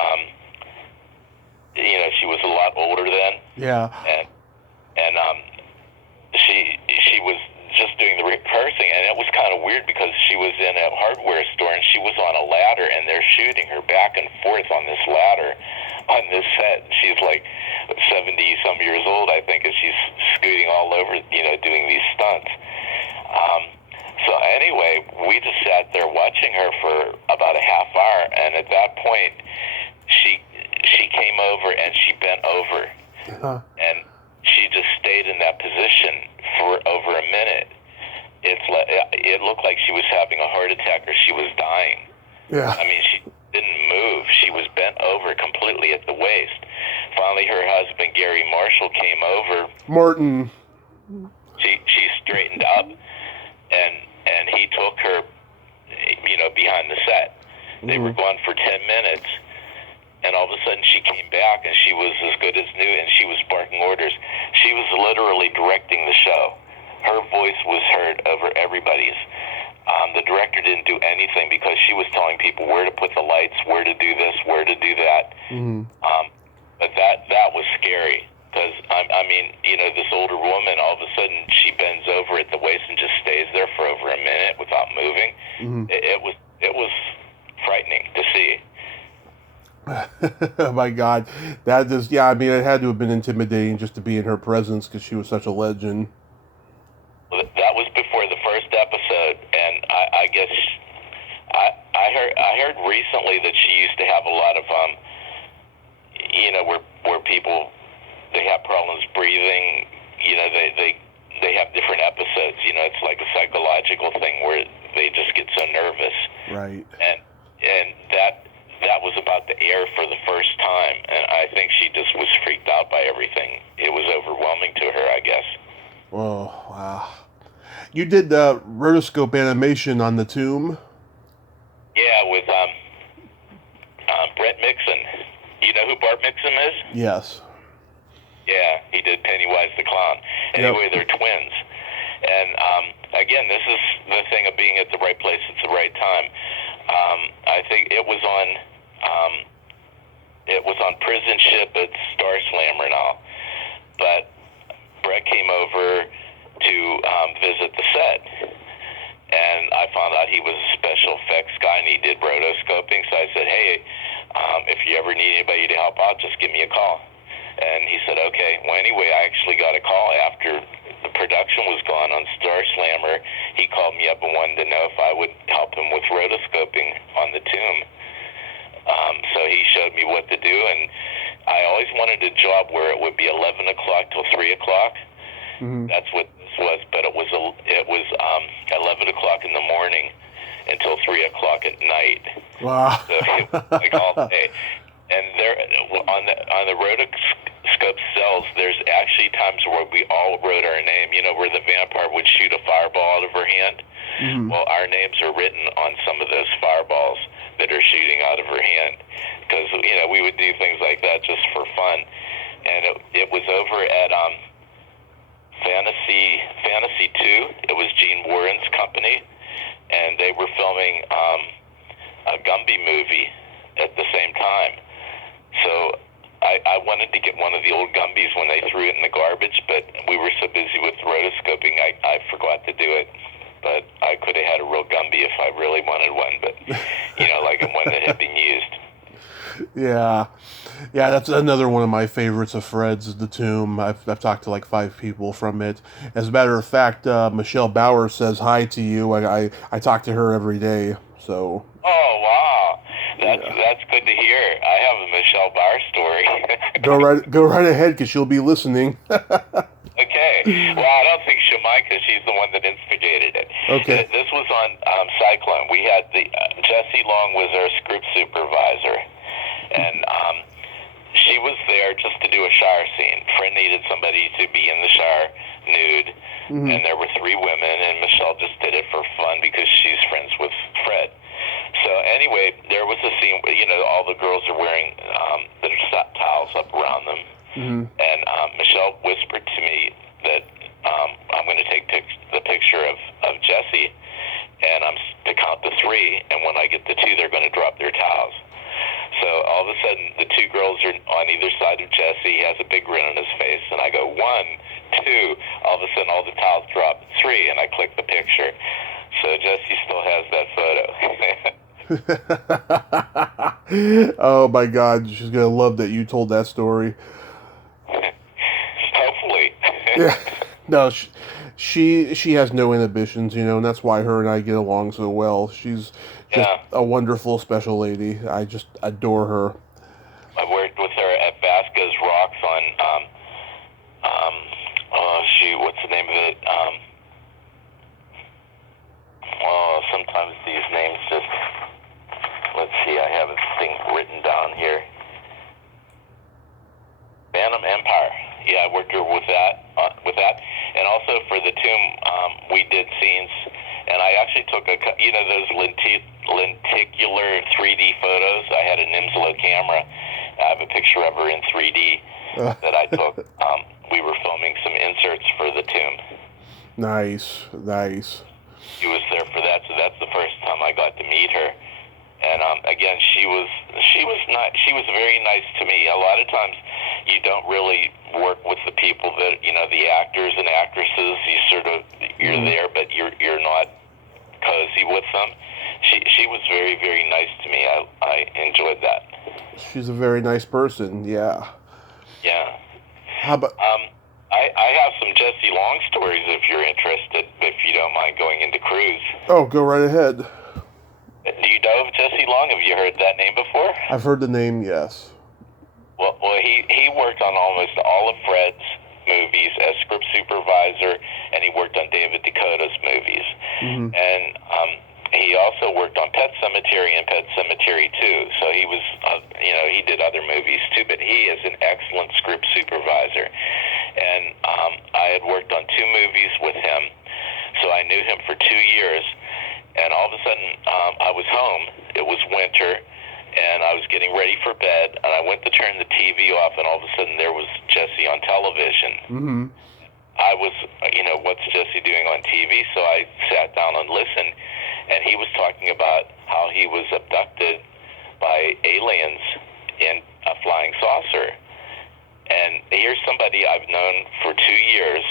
she was a lot older then. Yeah. And she was just doing the rehearsing, and it was kind of weird because she was in a hardware store, and she was on a ladder, and they're shooting her back and forth on this ladder on this set. She's like 70-some years old, I think, and she's scooting all over, doing these stunts. So anyway, we just sat there watching her for about a half hour, and at that point, she came over and she bent over, and she just stayed in that position for over a minute. It looked like she was having a heart attack or she was dying. Yeah. I mean, she didn't move. She was bent over completely at the waist. Finally, her husband, Gary Marshall, came over. Martin. She straightened up, and he took her, behind the set. They were gone for 10 minutes, and all of a sudden she came back, and she was as good as new, and she was barking orders. She was literally directing the show. Her voice was heard over everybody's. The director didn't do anything because she was telling people where to put the lights, where to do this, where to do that. But that was scary. Because, this older woman, all of a sudden, she bends over at the waist and just stays there for over a minute without moving. It was frightening to see. Oh, my God. That just, it had to have been intimidating just to be in her presence because she was such a legend. Well, that was before the first episode, and I guess I heard recently that she used to have a lot of, where people, they have problems breathing, they have different episodes, it's like a psychological thing where they just get so nervous. Right. And that was about to air for the first time, and I think she just was freaked out by everything. It was overwhelming to her, I guess. Oh, wow. You did the rotoscope animation on the tomb? Yeah, with Brett Mixon. You know who Bart Mixon is? Yes. Yeah, he did Pennywise the Clown. Anyway, They're twins. And, again, this is the thing of being at the right place at the right time. I think it was on Prison Ship at Star Slammer now. But Brett came over to visit the set. And I found out he was a special effects guy, and he did rotoscoping. So I said, hey, if you ever need anybody to help out, just give me a call. And he said, okay. Well, anyway, I actually got a call after the production was gone on Star Slammer. He called me up and wanted to know if I would help him with rotoscoping on the tomb. So he showed me what to do, and I always wanted a job where it would be 11 o'clock till 3 o'clock. That's what this was, but it was 11 o'clock in the morning until 3 o'clock at night. Wow. So it was like all day. And there, on the rotoscope cells, there's actually times where we all wrote our name, where the vampire would shoot a fireball out of her hand. Well, our names are written on some of those fireballs that are shooting out of her hand. Because, we would do things like that just for fun. And it was over at Fantasy 2. It was Gene Warren's company. And they were filming a Gumby movie at the same time. So I wanted to get one of the old Gumbies when they threw it in the garbage, but we were so busy with rotoscoping, I forgot to do it. But I could have had a real Gumby if I really wanted one, but, like one that had been used. Yeah, that's another one of my favorites of Fred's, is The Tomb. I've talked to like 5 people from it. As a matter of fact, Michelle Bauer says hi to you. I talk to her every day, so... Oh, wow. That's good to hear. I have a Michelle Bauer story. Go right ahead, because she'll be listening. Okay. Well, I don't think she'll mind because she's the one that instigated it. Okay. This was on Cyclone. We had Jessie Long was our script supervisor, and she was there just to do a shower scene. Fred needed somebody to be in the shower nude, and there were 3 women, and Michelle just did it for fun because she's friends with Fred. So anyway, there was a scene where, all the girls are wearing their towels up around them. And Michelle whispered to me that I'm going to take the picture of Jessie, and I'm to count to 3, and when I get to 2, they're going to drop their towels. So all of a sudden, the 2 girls are on either side of Jessie. He has a big grin on his face, and I go 1, 2. All of a sudden, all the towels drop 3, and I click the picture. So Jessie still has that photo. Oh my God, she's gonna love that you told that story. Hopefully. Yeah. No, she has no inhibitions, and that's why her and I get along so well. She's just a wonderful, special lady. I just adore her. I worked with her at Vasquez Rocks on, what's the name of it? Sometimes these names just, let's see, I have a thing written down here. Phantom Empire. Yeah, I worked with that, and also for The Tomb, we did scenes, and I actually took those lenticular 3D photos. I had a Nimslo camera. I have a picture of her in 3D that I took. We were filming some inserts for The Tomb. Nice. She was there for that, so that's the first time I got to meet her. And again, she was very nice to me. A lot of times, you don't really work with the people that the actors and actresses. You're there, but you're not cozy with them. She was very, very nice to me. I enjoyed that. She's a very nice person. Yeah. Yeah. How about? I have some Jessie Long stories if you're interested. If you don't mind going into cruise. Oh, go right ahead. Do you know of Jessie Long? Have you heard that name before? I've heard the name, yes. Well, he worked on almost all of Fred's movies as script supervisor, and he worked on David Dakota's movies. And he also worked on Pet Sematary and Pet Sematary 2. So he was, he did other movies too, but he is an excellent script supervisor. And I had worked on 2 movies with him, so I knew him for 2 years. And all of a sudden, I was home. It was winter, and I was getting ready for bed, and I went to turn the TV off, and all of a sudden there was Jessie on television. I was, what's Jessie doing on TV? So I sat down and listened, and he was talking about how he was abducted by aliens in a flying saucer. And here's somebody I've known for 2 years,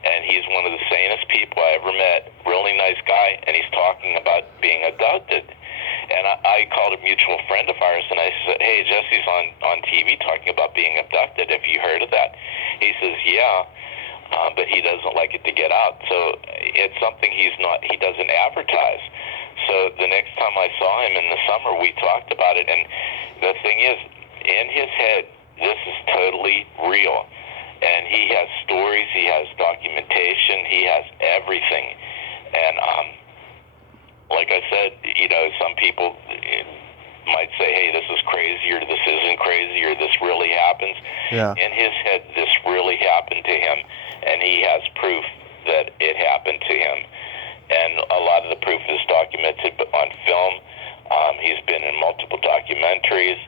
and he's one of the sanest people I ever met, really nice guy, and he's talking about being abducted. And I called a mutual friend of ours, and I said, hey, Jessie's on TV talking about being abducted. Have you heard of that? He says, yeah, but he doesn't like it to get out. So it's something he doesn't advertise. So the next time I saw him in the summer, we talked about it. And the thing is, in his head, this is totally real. And he has stories, he has documentation, he has everything. And like I said, some people might say, hey, this is crazy, or this isn't crazy, or this really happens. Yeah. In his head, this really happened to him, and he has proof that it happened to him. And a lot of the proof is documented on film. He's been in multiple documentaries,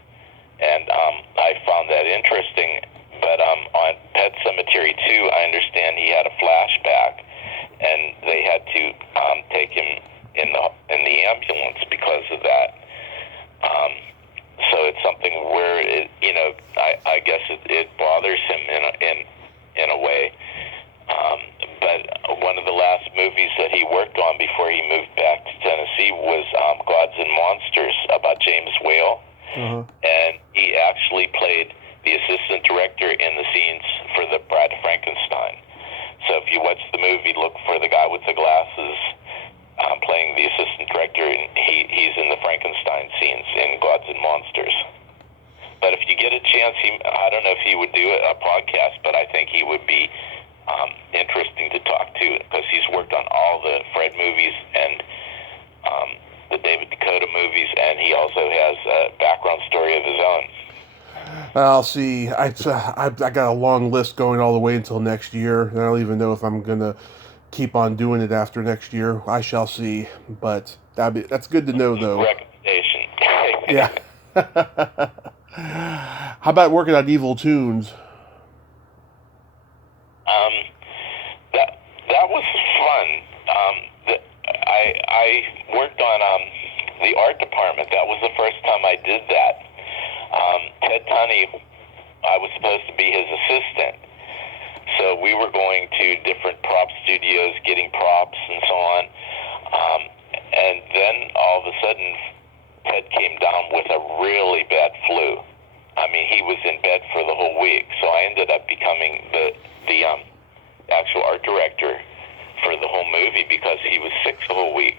and I found that interesting. But on Pet Sematary 2, I understand he had a flashback, and they had to take him in the ambulance because of that. So it's something where I and he actually played the assistant director in the scenes for the Bride of Frankenstein. So if you watch the movie, look for the guy with the glasses playing the assistant director, and he's in the Frankenstein scenes in Gods and Monsters. But if you get a chance, I don't know if he would do a podcast, but I think he would be interesting to talk to, because he's worked on all the Fred movies and the David Dakota movies, and he also has a background story of his own. I'll see. I got a long list going all the way until next year, and I don't even know if I'm gonna keep on doing it after next year. I shall see. But that's good to know, though. Recommendation. Yeah. How about working on Evil Tunes? That was fun. I worked on the art department. That was the first time I did that. Ted Tunney, I was supposed to be his assistant. So we were going to different prop studios, getting props and so on. And then all of a sudden, Ted came down with a really bad flu. I mean, he was in bed for the whole week. So I ended up becoming the actual art director for the whole movie because he was sick the whole week.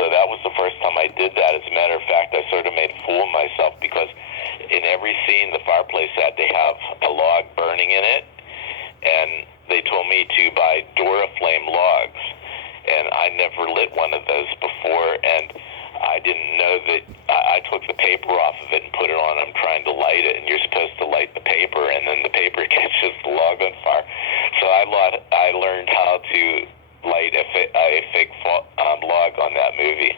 So that was the first time I did that. As a matter of fact, I sort of made a fool of myself because in every scene, the fireplace had to have a log burning in it, and they told me to buy Duraflame logs, and I never lit one of those before, and I didn't know that. I took the paper off of it and put it on. I'm trying to light it, and you're supposed to light the paper, and then the paper catches the log on fire. So I learned how to light a fake log on that movie.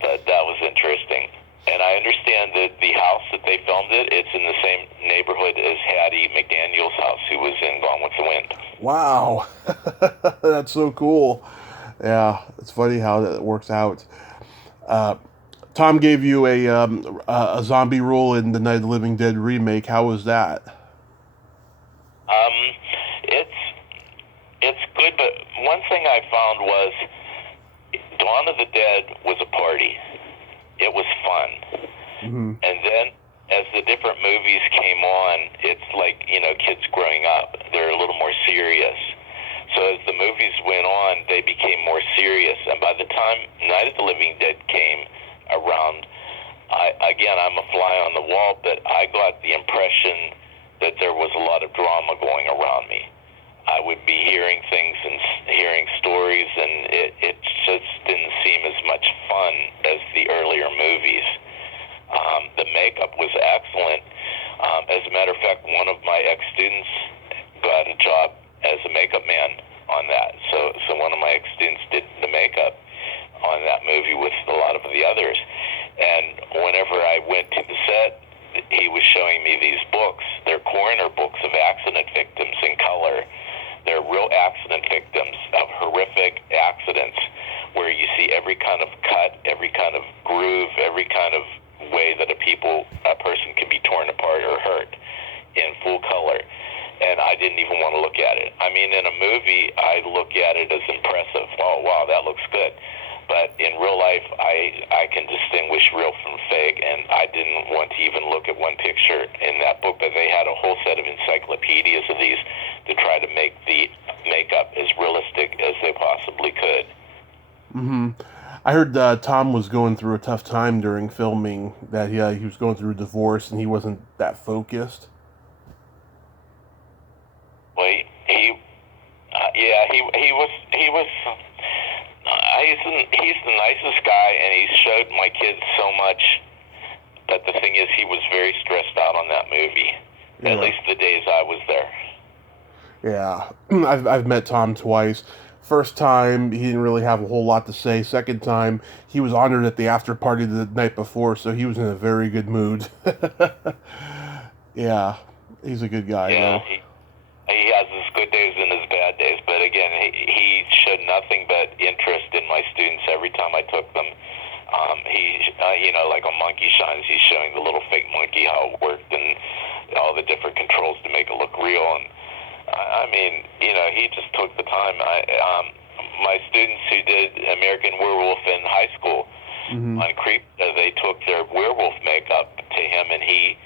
But that was interesting. And I understand that the house that they filmed it's in the same neighborhood as Hattie McDaniel's house, who was in Gone with the Wind. Wow. That's so cool. Yeah, it's funny how that works out. Tom gave you a zombie role in the Night of the Living Dead remake. How was that? It's good, but one thing I found was Dawn of the Dead was a party. It was fun. Mm-hmm. And then as the different movies came on, it's like, kids growing up. They're a little more serious. So as the movies went on, they became more serious. And by the time Night of the Living Dead came around, I'm a fly on the wall, but I got the impression that there was a lot of drama going around me. I would be hearing things and hearing stories, and it just didn't seem as much fun as the earlier movies. The makeup was excellent. As a matter of fact, one of my ex-students got a job as a makeup man on that. So one of my ex-students did the makeup on that movie with a lot of the others. And whenever I went to the set, he was showing me these books. They're coroner books of accident victims in color. They're real accident victims of horrific accidents where you see every kind of cut, every kind of groove, every kind of way that a person can be torn apart or hurt in full color. And I didn't even want to look at it. I mean, in a movie, I look at it as impressive. Oh, wow, that looks good. But in real life, I can distinguish real from fake, and I didn't want to even look at one picture in that book. But they had a whole set of encyclopedias of these to try to make the makeup as realistic as they possibly could. Mm-hmm. I heard Tom was going through a tough time during filming, that he was going through a divorce, and he wasn't that focused. Well, he was. He's the nicest guy, and he showed my kids so much. But the thing is, he was very stressed out on that movie. Yeah. At least the days I was there. Yeah, I've met Tom twice. First time, he didn't really have a whole lot to say. Second time, he was honored at the after party the night before, so he was in a very good mood. Yeah, he's a good guy, yeah, though. He has his good days and his bad days, but again, he showed nothing but interest in my students every time I took them. Like on Monkey Shines, he's showing the little fake monkey how it worked and all the different controls to make it look real. And he just took the time. My students who did American Werewolf in high school, On Creep, they took their werewolf makeup to him, and he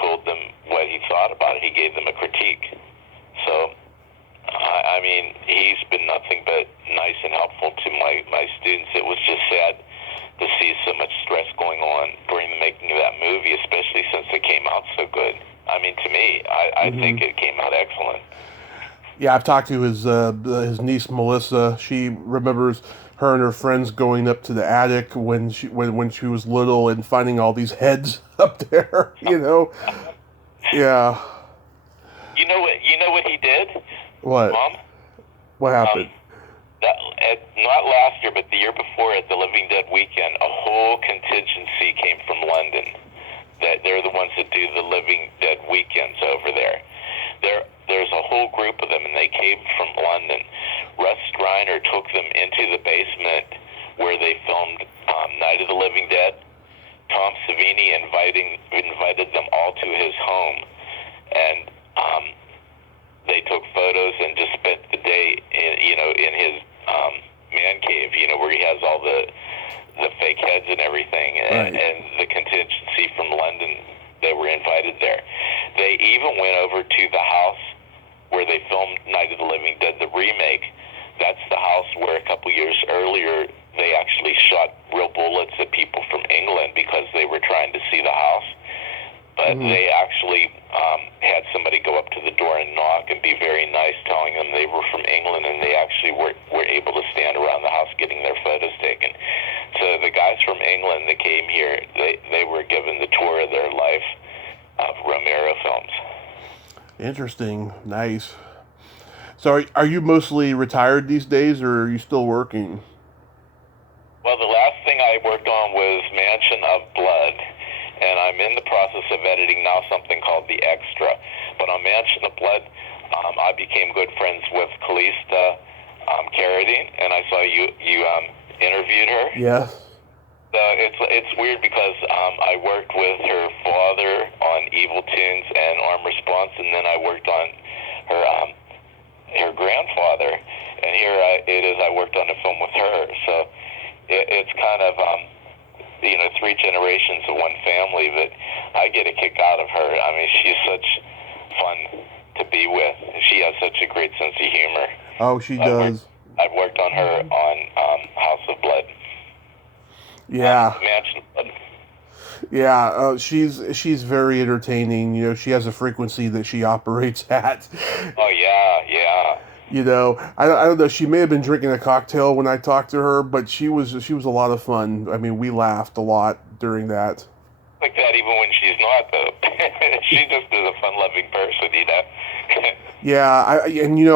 told them what he thought about it. He gave them a critique. So, I mean, he's been nothing but nice and helpful to my students. It was just sad to see so much stress going on during the making of that movie, especially since it came out so good. I mean, to me, I think it came out excellent. Yeah, I've talked to his niece Melissa. She remembers her and her friends going up to the attic when she was little and finding all these heads up there. You know, yeah. You know what he did? What? Mom? What happened? Not last year, but the year before, at the Living Dead weekend, a whole contingency came from London. That they're the ones that do the Living Dead weekends over there. There's a whole group of them, and they came from London. Russ Striner took them into the basement where they filmed Night of the Living Dead. Tom Savini invited them all to his home, and they took photos and just spent the day in his man cave, where he has all the fake heads and everything, and the contingency from London. They were invited there. They even went over to the house where they filmed Night of the Living Dead, the remake. That's the house where a couple years earlier they actually shot real bullets at people from England because they were trying to see the house. But they actually had somebody go up to the door and knock and be very nice, telling them they were from England, and they actually were able to stand around the house getting their photos taken. So the guys from England that came here, they were given the tour of their life of Romero films. Interesting. Nice. So are you mostly retired these days, or are you still working? Well, the last thing I worked on was Mansion of Blood, and I'm in the process of editing now something called The Extra. But on Mansion of Blood, I became good friends with Calista Carradine, and I saw you interviewed her. Yes. It's weird because I worked with her father on Evil Tunes and Arm Response, and then I worked on her grandfather, and here it is. I worked on a film with her, so it's kind of 3 generations of one family, but I get a kick out of her. I mean, she's such fun to be with. She has such a great sense of humor. Oh, she does. I've worked on her on House of Blood. Yeah. Mansion of Blood. Yeah, she's very entertaining. She has a frequency that she operates at. Oh yeah. I don't know. She may have been drinking a cocktail when I talked to her, but she was a lot of fun. I mean, we laughed a lot during that. Like that, even when she's not, though. She just is a fun-loving person, Yeah,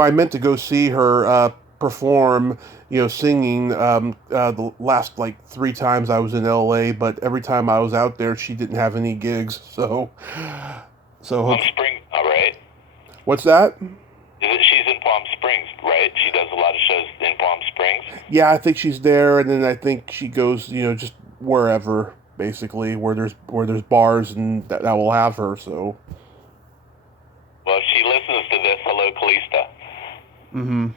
I meant to go see her perform. Singing the last 3 times I was in LA, but every time I was out there, she didn't have any gigs. So. Palm Springs, all right. What's that? She's in Palm Springs, right? She does a lot of shows in Palm Springs. Yeah, I think she's there, and then I think she goes, just wherever, basically, where there's bars and that will have her. So. Well, if she listens to this, hello, Calista. Mm-hmm.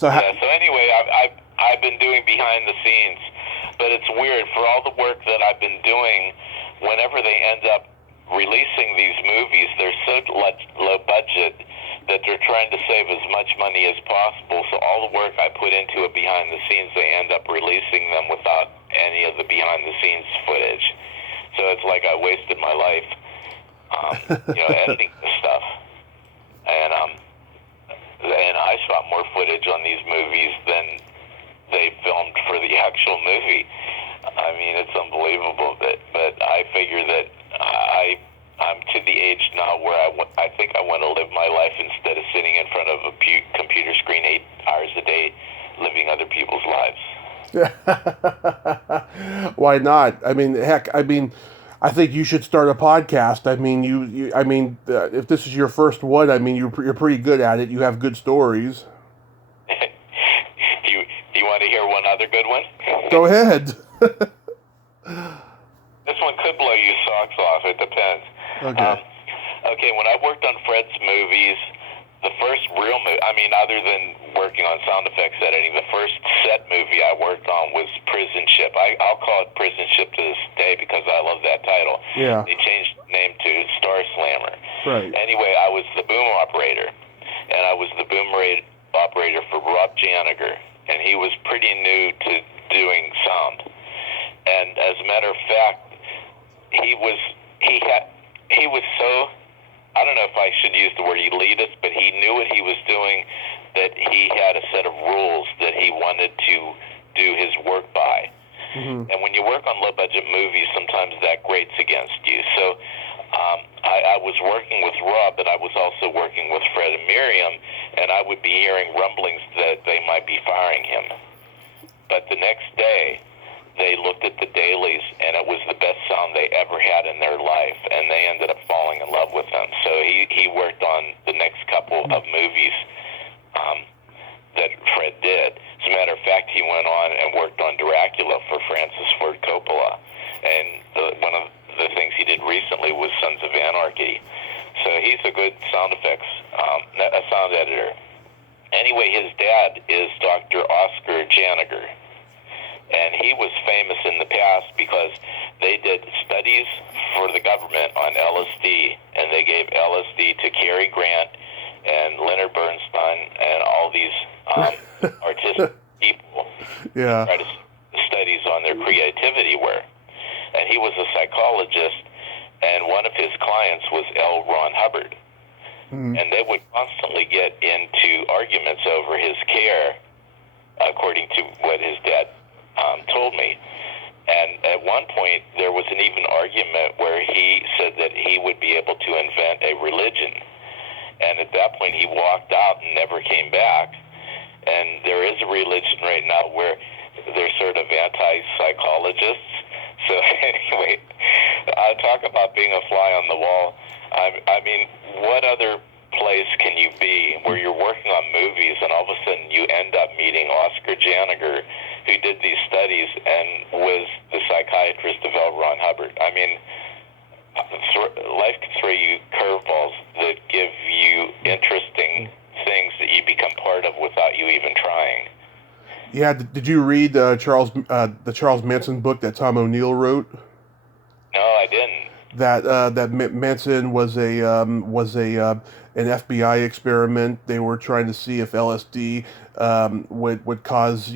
So anyway, I've been doing behind the scenes, but it's weird for all the work that I've been doing. Whenever they end up releasing these movies, they're so low budget that they're trying to save as much money as possible. So all the work I put into it behind the scenes, they end up releasing them without any of the behind the scenes footage. So it's like I wasted my life, editing this stuff. And I shot more footage on these movies than they filmed for the actual movie. I mean, it's unbelievable. But I figure that I'm to the age now where I think I want to live my life instead of sitting in front of a computer screen 8 hours a day living other people's lives. Why not? I mean, heck, I think you should start a podcast. I mean, if this is your first one, I mean, you're pretty good at it. You have good stories. Do you want to hear one other good one? Go ahead. This one could blow you socks off. It depends. Okay. Okay, when I worked on Fred's movies, the first real movie, other than working on sound effects editing, the first set movie I call it Prison Ship to this day because I love that title. Yeah. They changed the name to Star Slammer. Right. Anyway, I was the boom operator, and I was the boom operator for Rob Janiger, and he was pretty new to doing sound. And as a matter of fact, he was so, I don't know if I should use the word elitist, but he knew what he was doing, that he had a set of rules that he wanted to do his work by. Mm-hmm. And when you work on low-budget movies, sometimes that grates against you. So I was working with Rob, but I was also working with Fred and Miriam, and I would be hearing rumblings that they might be firing him. But the next day, they looked at the dailies, and it was the best sound they ever had in their life, and they ended up falling in love with him. So he worked on the next couple of movies that Fred did. As a matter of fact, he went on and worked on Dracula for Francis Ford Coppola, and one of the things he did recently was Sons of Anarchy. So he's a good sound effects, a sound editor. Anyway, his dad is Dr. Oscar Janiger, and he was famous in the past because they did studies for the government on LSD, and they gave LSD to Cary Grant and Leonard Bernstein and all these artistic people. Yeah. Try to studies on their creativity were. And he was a psychologist, and one of his clients was L. Ron Hubbard. Mm. And they would constantly get into arguments over his care, according to what his dad told me. And at one point, there was an even argument where he said that he would be able to invent a religion. And at that point, he walked out and never came back. And there is a religion right now where they're sort of anti-psychologists. So anyway, talk about being a fly on the wall. I mean, what other place can you be where you're working on movies and all of a sudden you end up meeting Oscar Janiger, who did these studies and was the psychiatrist of L. Ron Hubbard? I mean, life can throw you curveballs that give you interesting things that you become part of without you even trying. Yeah, did you read the Charles Manson book that Tom O'Neill wrote? No, I didn't. That Manson was an FBI experiment. They were trying to see if LSD would cause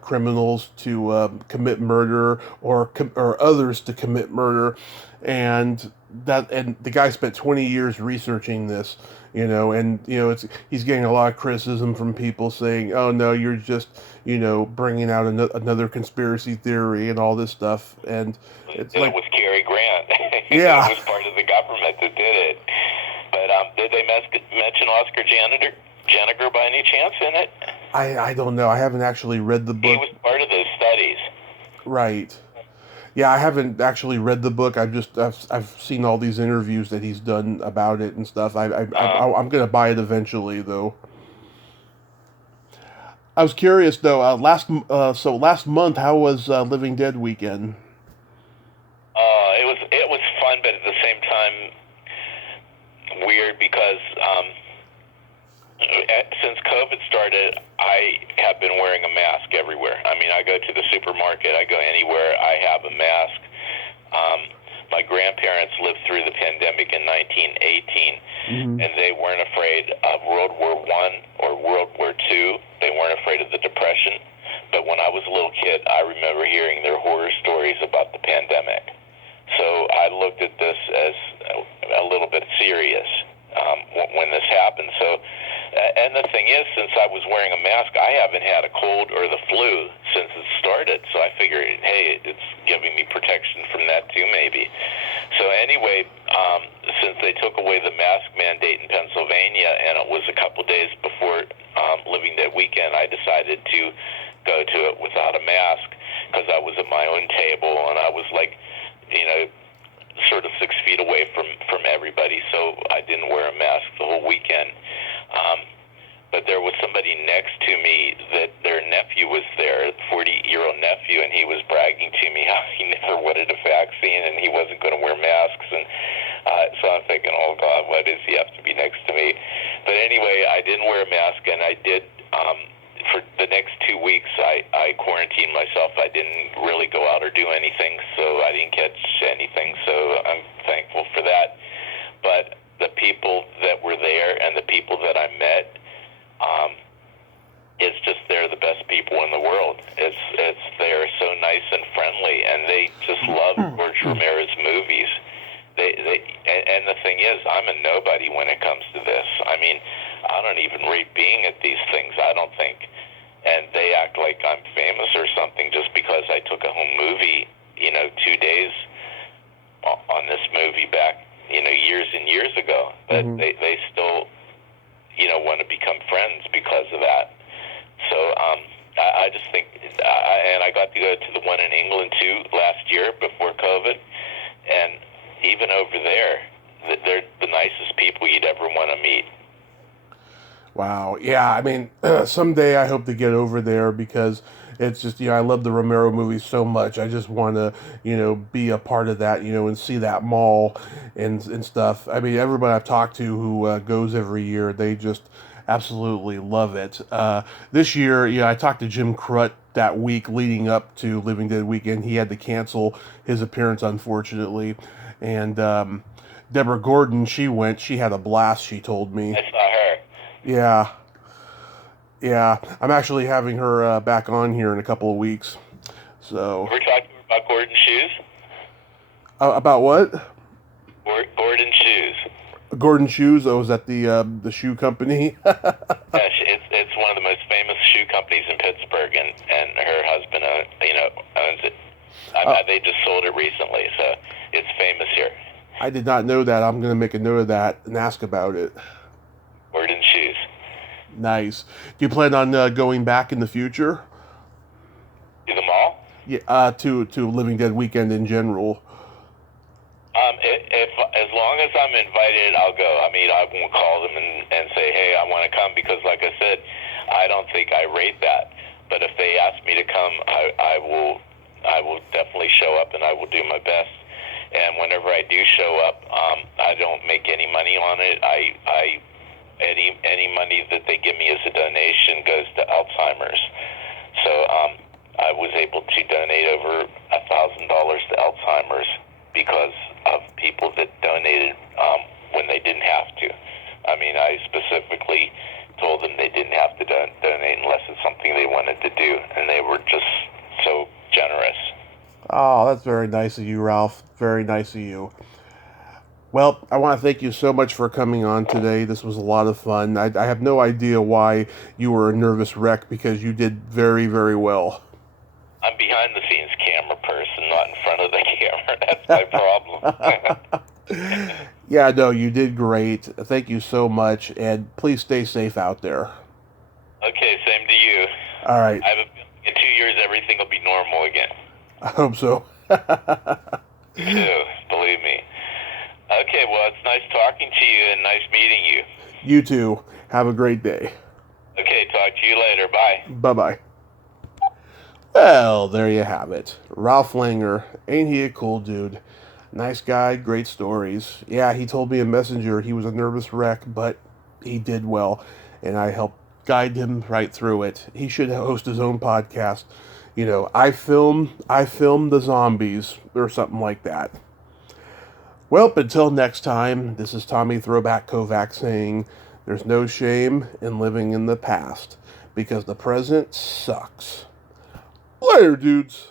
criminals to commit murder or others to commit murder, and the guy spent 20 years researching this. He's getting a lot of criticism from people saying, "Oh no, you're just bringing out another conspiracy theory and all this stuff." And it's it was Cary Grant. Yeah, it was part of the government that did it. But did they mention Oscar Janiger by any chance in it? I don't know. I haven't actually read the book. He was part of those studies. Right. Yeah, I haven't actually read the book. I've seen all these interviews that he's done about it and stuff. I'm gonna buy it eventually, though. I was curious though. Last month, how was Living Dead weekend? It was fun, but at the same time weird because since COVID started, I have been wearing a mask everywhere. I mean, I go to the supermarket, I go anywhere, I have a mask. My grandparents lived through the pandemic in 1918, and they weren't afraid of World War I or World War II. They weren't afraid of the Depression. But when I was a little kid, I remember hearing their horror stories about the pandemic. So I looked at this as a little bit serious when this happened. So, and the thing is, since I was wearing a mask, I haven't had a cold or the flu since it started. So I figured, hey, it's giving me protection from that too, maybe. So anyway, since they took away the mask mandate in Pennsylvania, and it was a couple days before Living Dead weekend, I decided to go to it without a mask because I was at my own table and I was like, sort of 6 feet away from everybody, so I didn't wear a mask the whole weekend. But there was somebody next to me that their nephew was there, 40-year-old nephew, and he was bragging to me how he never wanted a vaccine and he wasn't going to wear masks. And so I'm thinking, oh God, why does he have to be next to me? But anyway, I didn't wear a mask, and I did. For the next 2 weeks, I quarantined myself. I didn't really go out or do I'm famous or something just because I took a home movie, 2 days on this movie back, years and years ago. But they still, want to become friends because of that. So I just think, and I got to go to the one in England too last year before COVID, and even over there, they're the nicest people you'd ever want to meet. Wow. Yeah, I mean, someday I hope to get over there because it's just, I love the Romero movies so much. I just want to, be a part of that, and see that mall and stuff. I mean, everybody I've talked to who goes every year, they just absolutely love it. This year, I talked to Jim Crut that week leading up to Living Dead weekend. He had to cancel his appearance, unfortunately. And Deborah Gordon, she went. She had a blast, she told me. I saw her. Yeah. Yeah. I'm actually having her back on here in a couple of weeks. So. We're talking about Gordon shoes? About what? Gordon shoes. Gordon Shoes? Oh, is that the shoe company? Yeah, it's one of the most famous shoe companies in Pittsburgh, and her husband owns it. They just sold it recently, so it's famous here. I did not know that. I'm going to make a note of that and ask about it. Gordon Shoes. Nice. Do you plan on going back in the future? To the mall? Yeah, to Living Dead weekend in general. If as long as I'm invited, I'll go. I mean, I won't call them and say, hey, I want to come, because like I said, I don't think I rate that. But if they ask me to come, I will definitely show up, and I will do my best. And whenever I do show up, I don't make any money on it. Any money that they give me as a donation goes to Alzheimer's. So I was able to donate over $1,000 to Alzheimer's because of people that donated when they didn't have to. I mean, I specifically told them they didn't have to donate unless it's something they wanted to do, and they were just so generous. Oh, that's very nice of you, Ralph. Very nice of you. Well, I want to thank you so much for coming on today. This was a lot of fun. I have no idea why you were a nervous wreck, because you did very, very well. I'm behind the scenes camera person, not in front of the camera. That's my problem. Yeah, no, you did great. Thank you so much, and please stay safe out there. Okay, same to you. All right. I have a feeling in 2 years everything will be normal again. I hope so. Me too, believe me. Okay, well, it's nice talking to you and nice meeting you. You too. Have a great day. Okay, talk to you later. Bye. Bye-bye. Well, there you have it. Ralph Langer. Ain't he a cool dude? Nice guy, great stories. Yeah, he told me in Messenger he was a nervous wreck, but he did well, and I helped guide him right through it. He should host his own podcast. I film the zombies, or something like that. Well, until next time, this is Tommy Throwback Kovac saying, there's no shame in living in the past, because the present sucks. Later, dudes.